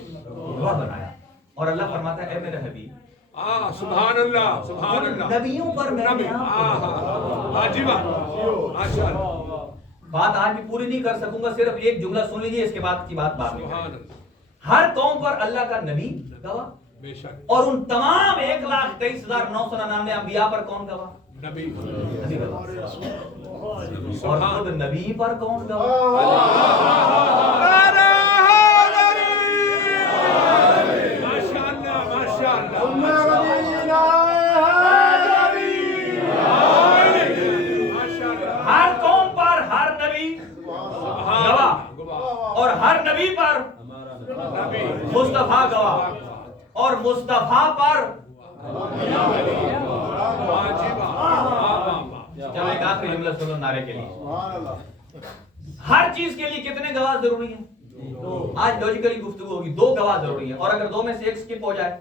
گواہ بنایا. اور اللہ فرماتا ہے اے میرے حبیب سبحان اللہ, سبحان اللہ, نبیوں پر میں نے بات آج بھی پوری نہیں کر سکوں گا, صرف ایک جملہ سن لیجیے, اس کے بعد کی بات میں. ہر قوم پر اللہ کا نبی گواہ, اور ان تمام 1,23,999 انبیاء پر کون گواہ؟ نبی گواہ. اور خود نبی پر کون گواہ؟ ہر قوم پر ہر نبی گواہ, اور ہر نبی پر مصطفیٰ گواہ, اور مصطفیٰ پر چلو ایک آخری جملہ سنو نعرے کے لیے. ہر چیز کے لیے کتنے گواہ ضروری ہیں؟ آج لوجیکلی گفتگو ہوگی, 2 گواہ ضروری ہیں, اور اگر 2 میں سے ایک سکپ ہو جائے,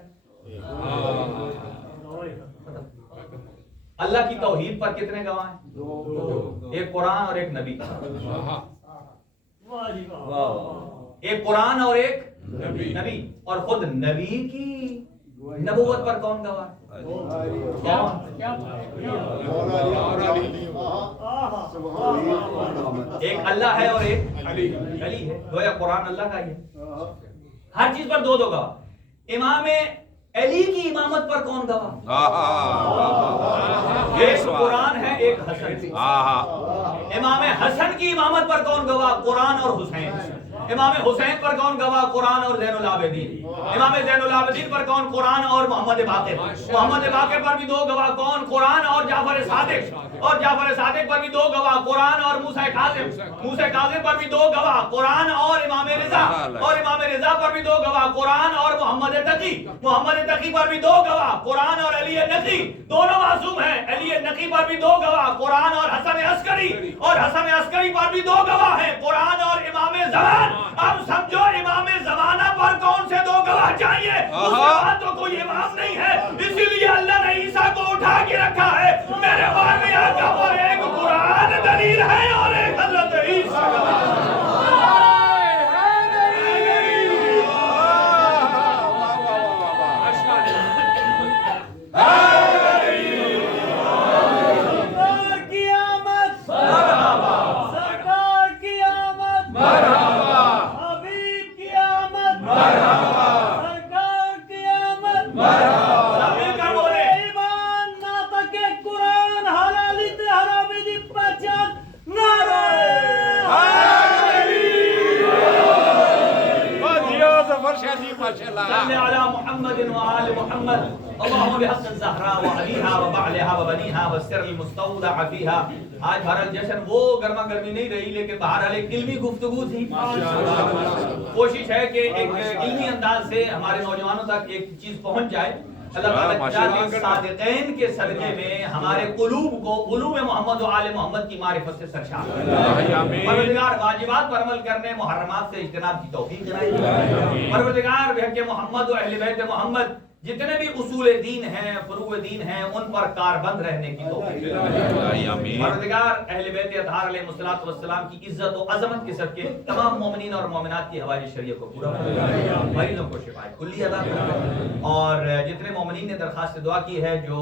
اللہ کی توحید پر کتنے گواہ ہیں؟ ایک قرآن اور ایک نبی, ایک قرآن اور ایک نبی. اور خود نبی کی نبوت پر کون گواہ ہے؟ ایک اللہ ہے اور ایک علی ہے. گویا قرآن اللہ کا ہی ہے. ہر چیز پر 2 گواہ. امام علی کی امامت پر کون گواہ؟ ایک قرآن ہے ایک حسن. امام حسن کی امامت پر کون گواہ؟ قرآن اور حسین. امام حسین پر کون گواہ؟ قرآن اور زین العابدین. امام زین العابدین پر کون؟ قرآن اور محمد باقر. محمد باقر پر بھی 2 گواہ, کون؟ قرآن اور جعفر صادق. اور جعفر صادق پر بھی 2 گواہ, قرآن اور موسیٰ کاظم. موسیٰ کاظم پر بھی 2 گواہ, قرآن اور امام رضا. اور امام رضا پر بھی 2 گواہ, قرآن اور محمد تقی. محمد تقی پر بھی 2 گواہ, قرآن اور علی نقی. دونوں معصوم ہیں. علی نقی پر بھی 2 گواہ, قرآن اور حسن عسکری. اور حسن عسکری پر بھی 2 گواہ ہیں, قرآن اور امام زمان. اب سمجھو امام زمانہ پر کون سے دو گواہ چاہیے؟ اس کے بعد تو کوئی امام نہیں ہے، اسی لیے اللہ نے عیسیٰ کو اٹھا کے رکھا ہے۔ میرے بارے آقا پر ایک قرآن دلیل ہے اور ایک حضرت عیسیٰ کا صلی علی محمد و آل محمد اللہم بحق الزہرا و علیہا و بعلہا و بنیہا و سر المستودع فیہا۔ آج بہرحال جشن وہ گرما گرمی نہیں رہی، لیکن بہرحال ایک علمی گفتگو تھی۔ کوشش ہے کہ ایک علمی انداز سے ہمارے نوجوانوں تک ایک چیز پہنچ جائے۔ اللہ تعالیٰ صادقین کے صدقے میں ہمارے قلوب کو علوم محمد و آل محمد کی معرفت سے سرشار کرے۔ پروردگار واجبات پر عمل کرنے، محرمات سے اجتناب کی توفیق دلائے۔ پروردگار بحق محمد و اہل بیت محمد جتنے بھی اصول دین ہیں، فروع دین ہیں، ان پر کاربند رہنے کی توفیق دلائے۔ پروردگار اہل بیت اطہار علیہ الصلوۃ والسلام کی عزت و عظمت کے صدقے تمام مومنین اور مومنات کی حوائج شریعہ کو پورا فرمائے، مریضوں کو شفا کلی عطا فرمائے، اور جتنے مومنین نے درخواست دعا کی ہے جو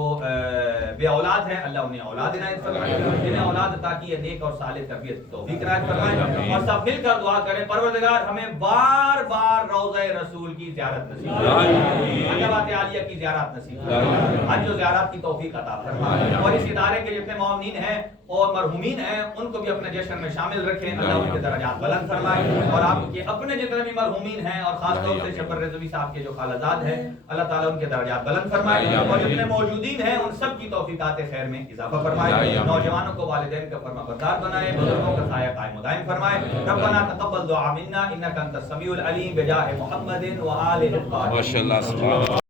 بے اولاد ہیں، اللہ انہیں اولاد عنایت فرمائے، جنہیں اولاد عطا کی ہے نیک اور صالح تربیت کی توفیق عنایت فرمائے، اور سب مل کر دعا کریں پروردگار ہمیں بار بار روضہ رسول کی زیارت نصیب فرمائے، عالیہ کی زیارت نصیب فرمائے، حج و زیارت کی توفیق عطا فرمائے، اور اس ادارے کے جتنے مومنین ہیں اور مرحومین ہیں ان کو بھی اپنے جشن میں شامل رکھیں، اللہ ان کے درجات بلند فرمائے، اور آپ کے اپنے جتنے بھی مرحومین ہیں اور خاص طور سے شبر رضوی صاحب کے جو خالزاد ہیں، اللہ تعالیٰ ان کے درجات بلند فرمائے، اور جتنے موجودین ہیں ان سب کی توفیقات خیر میں اضافہ فرمائے، نوجوانوں کو والدین کا فرما بردار بنائے، بزرگوں کا سایہ قائم و دائم فرمائے۔ ربنا تقبل دعا منا انک انت السمیع العلیم بجاہ محمد و آلہ الطاہرین۔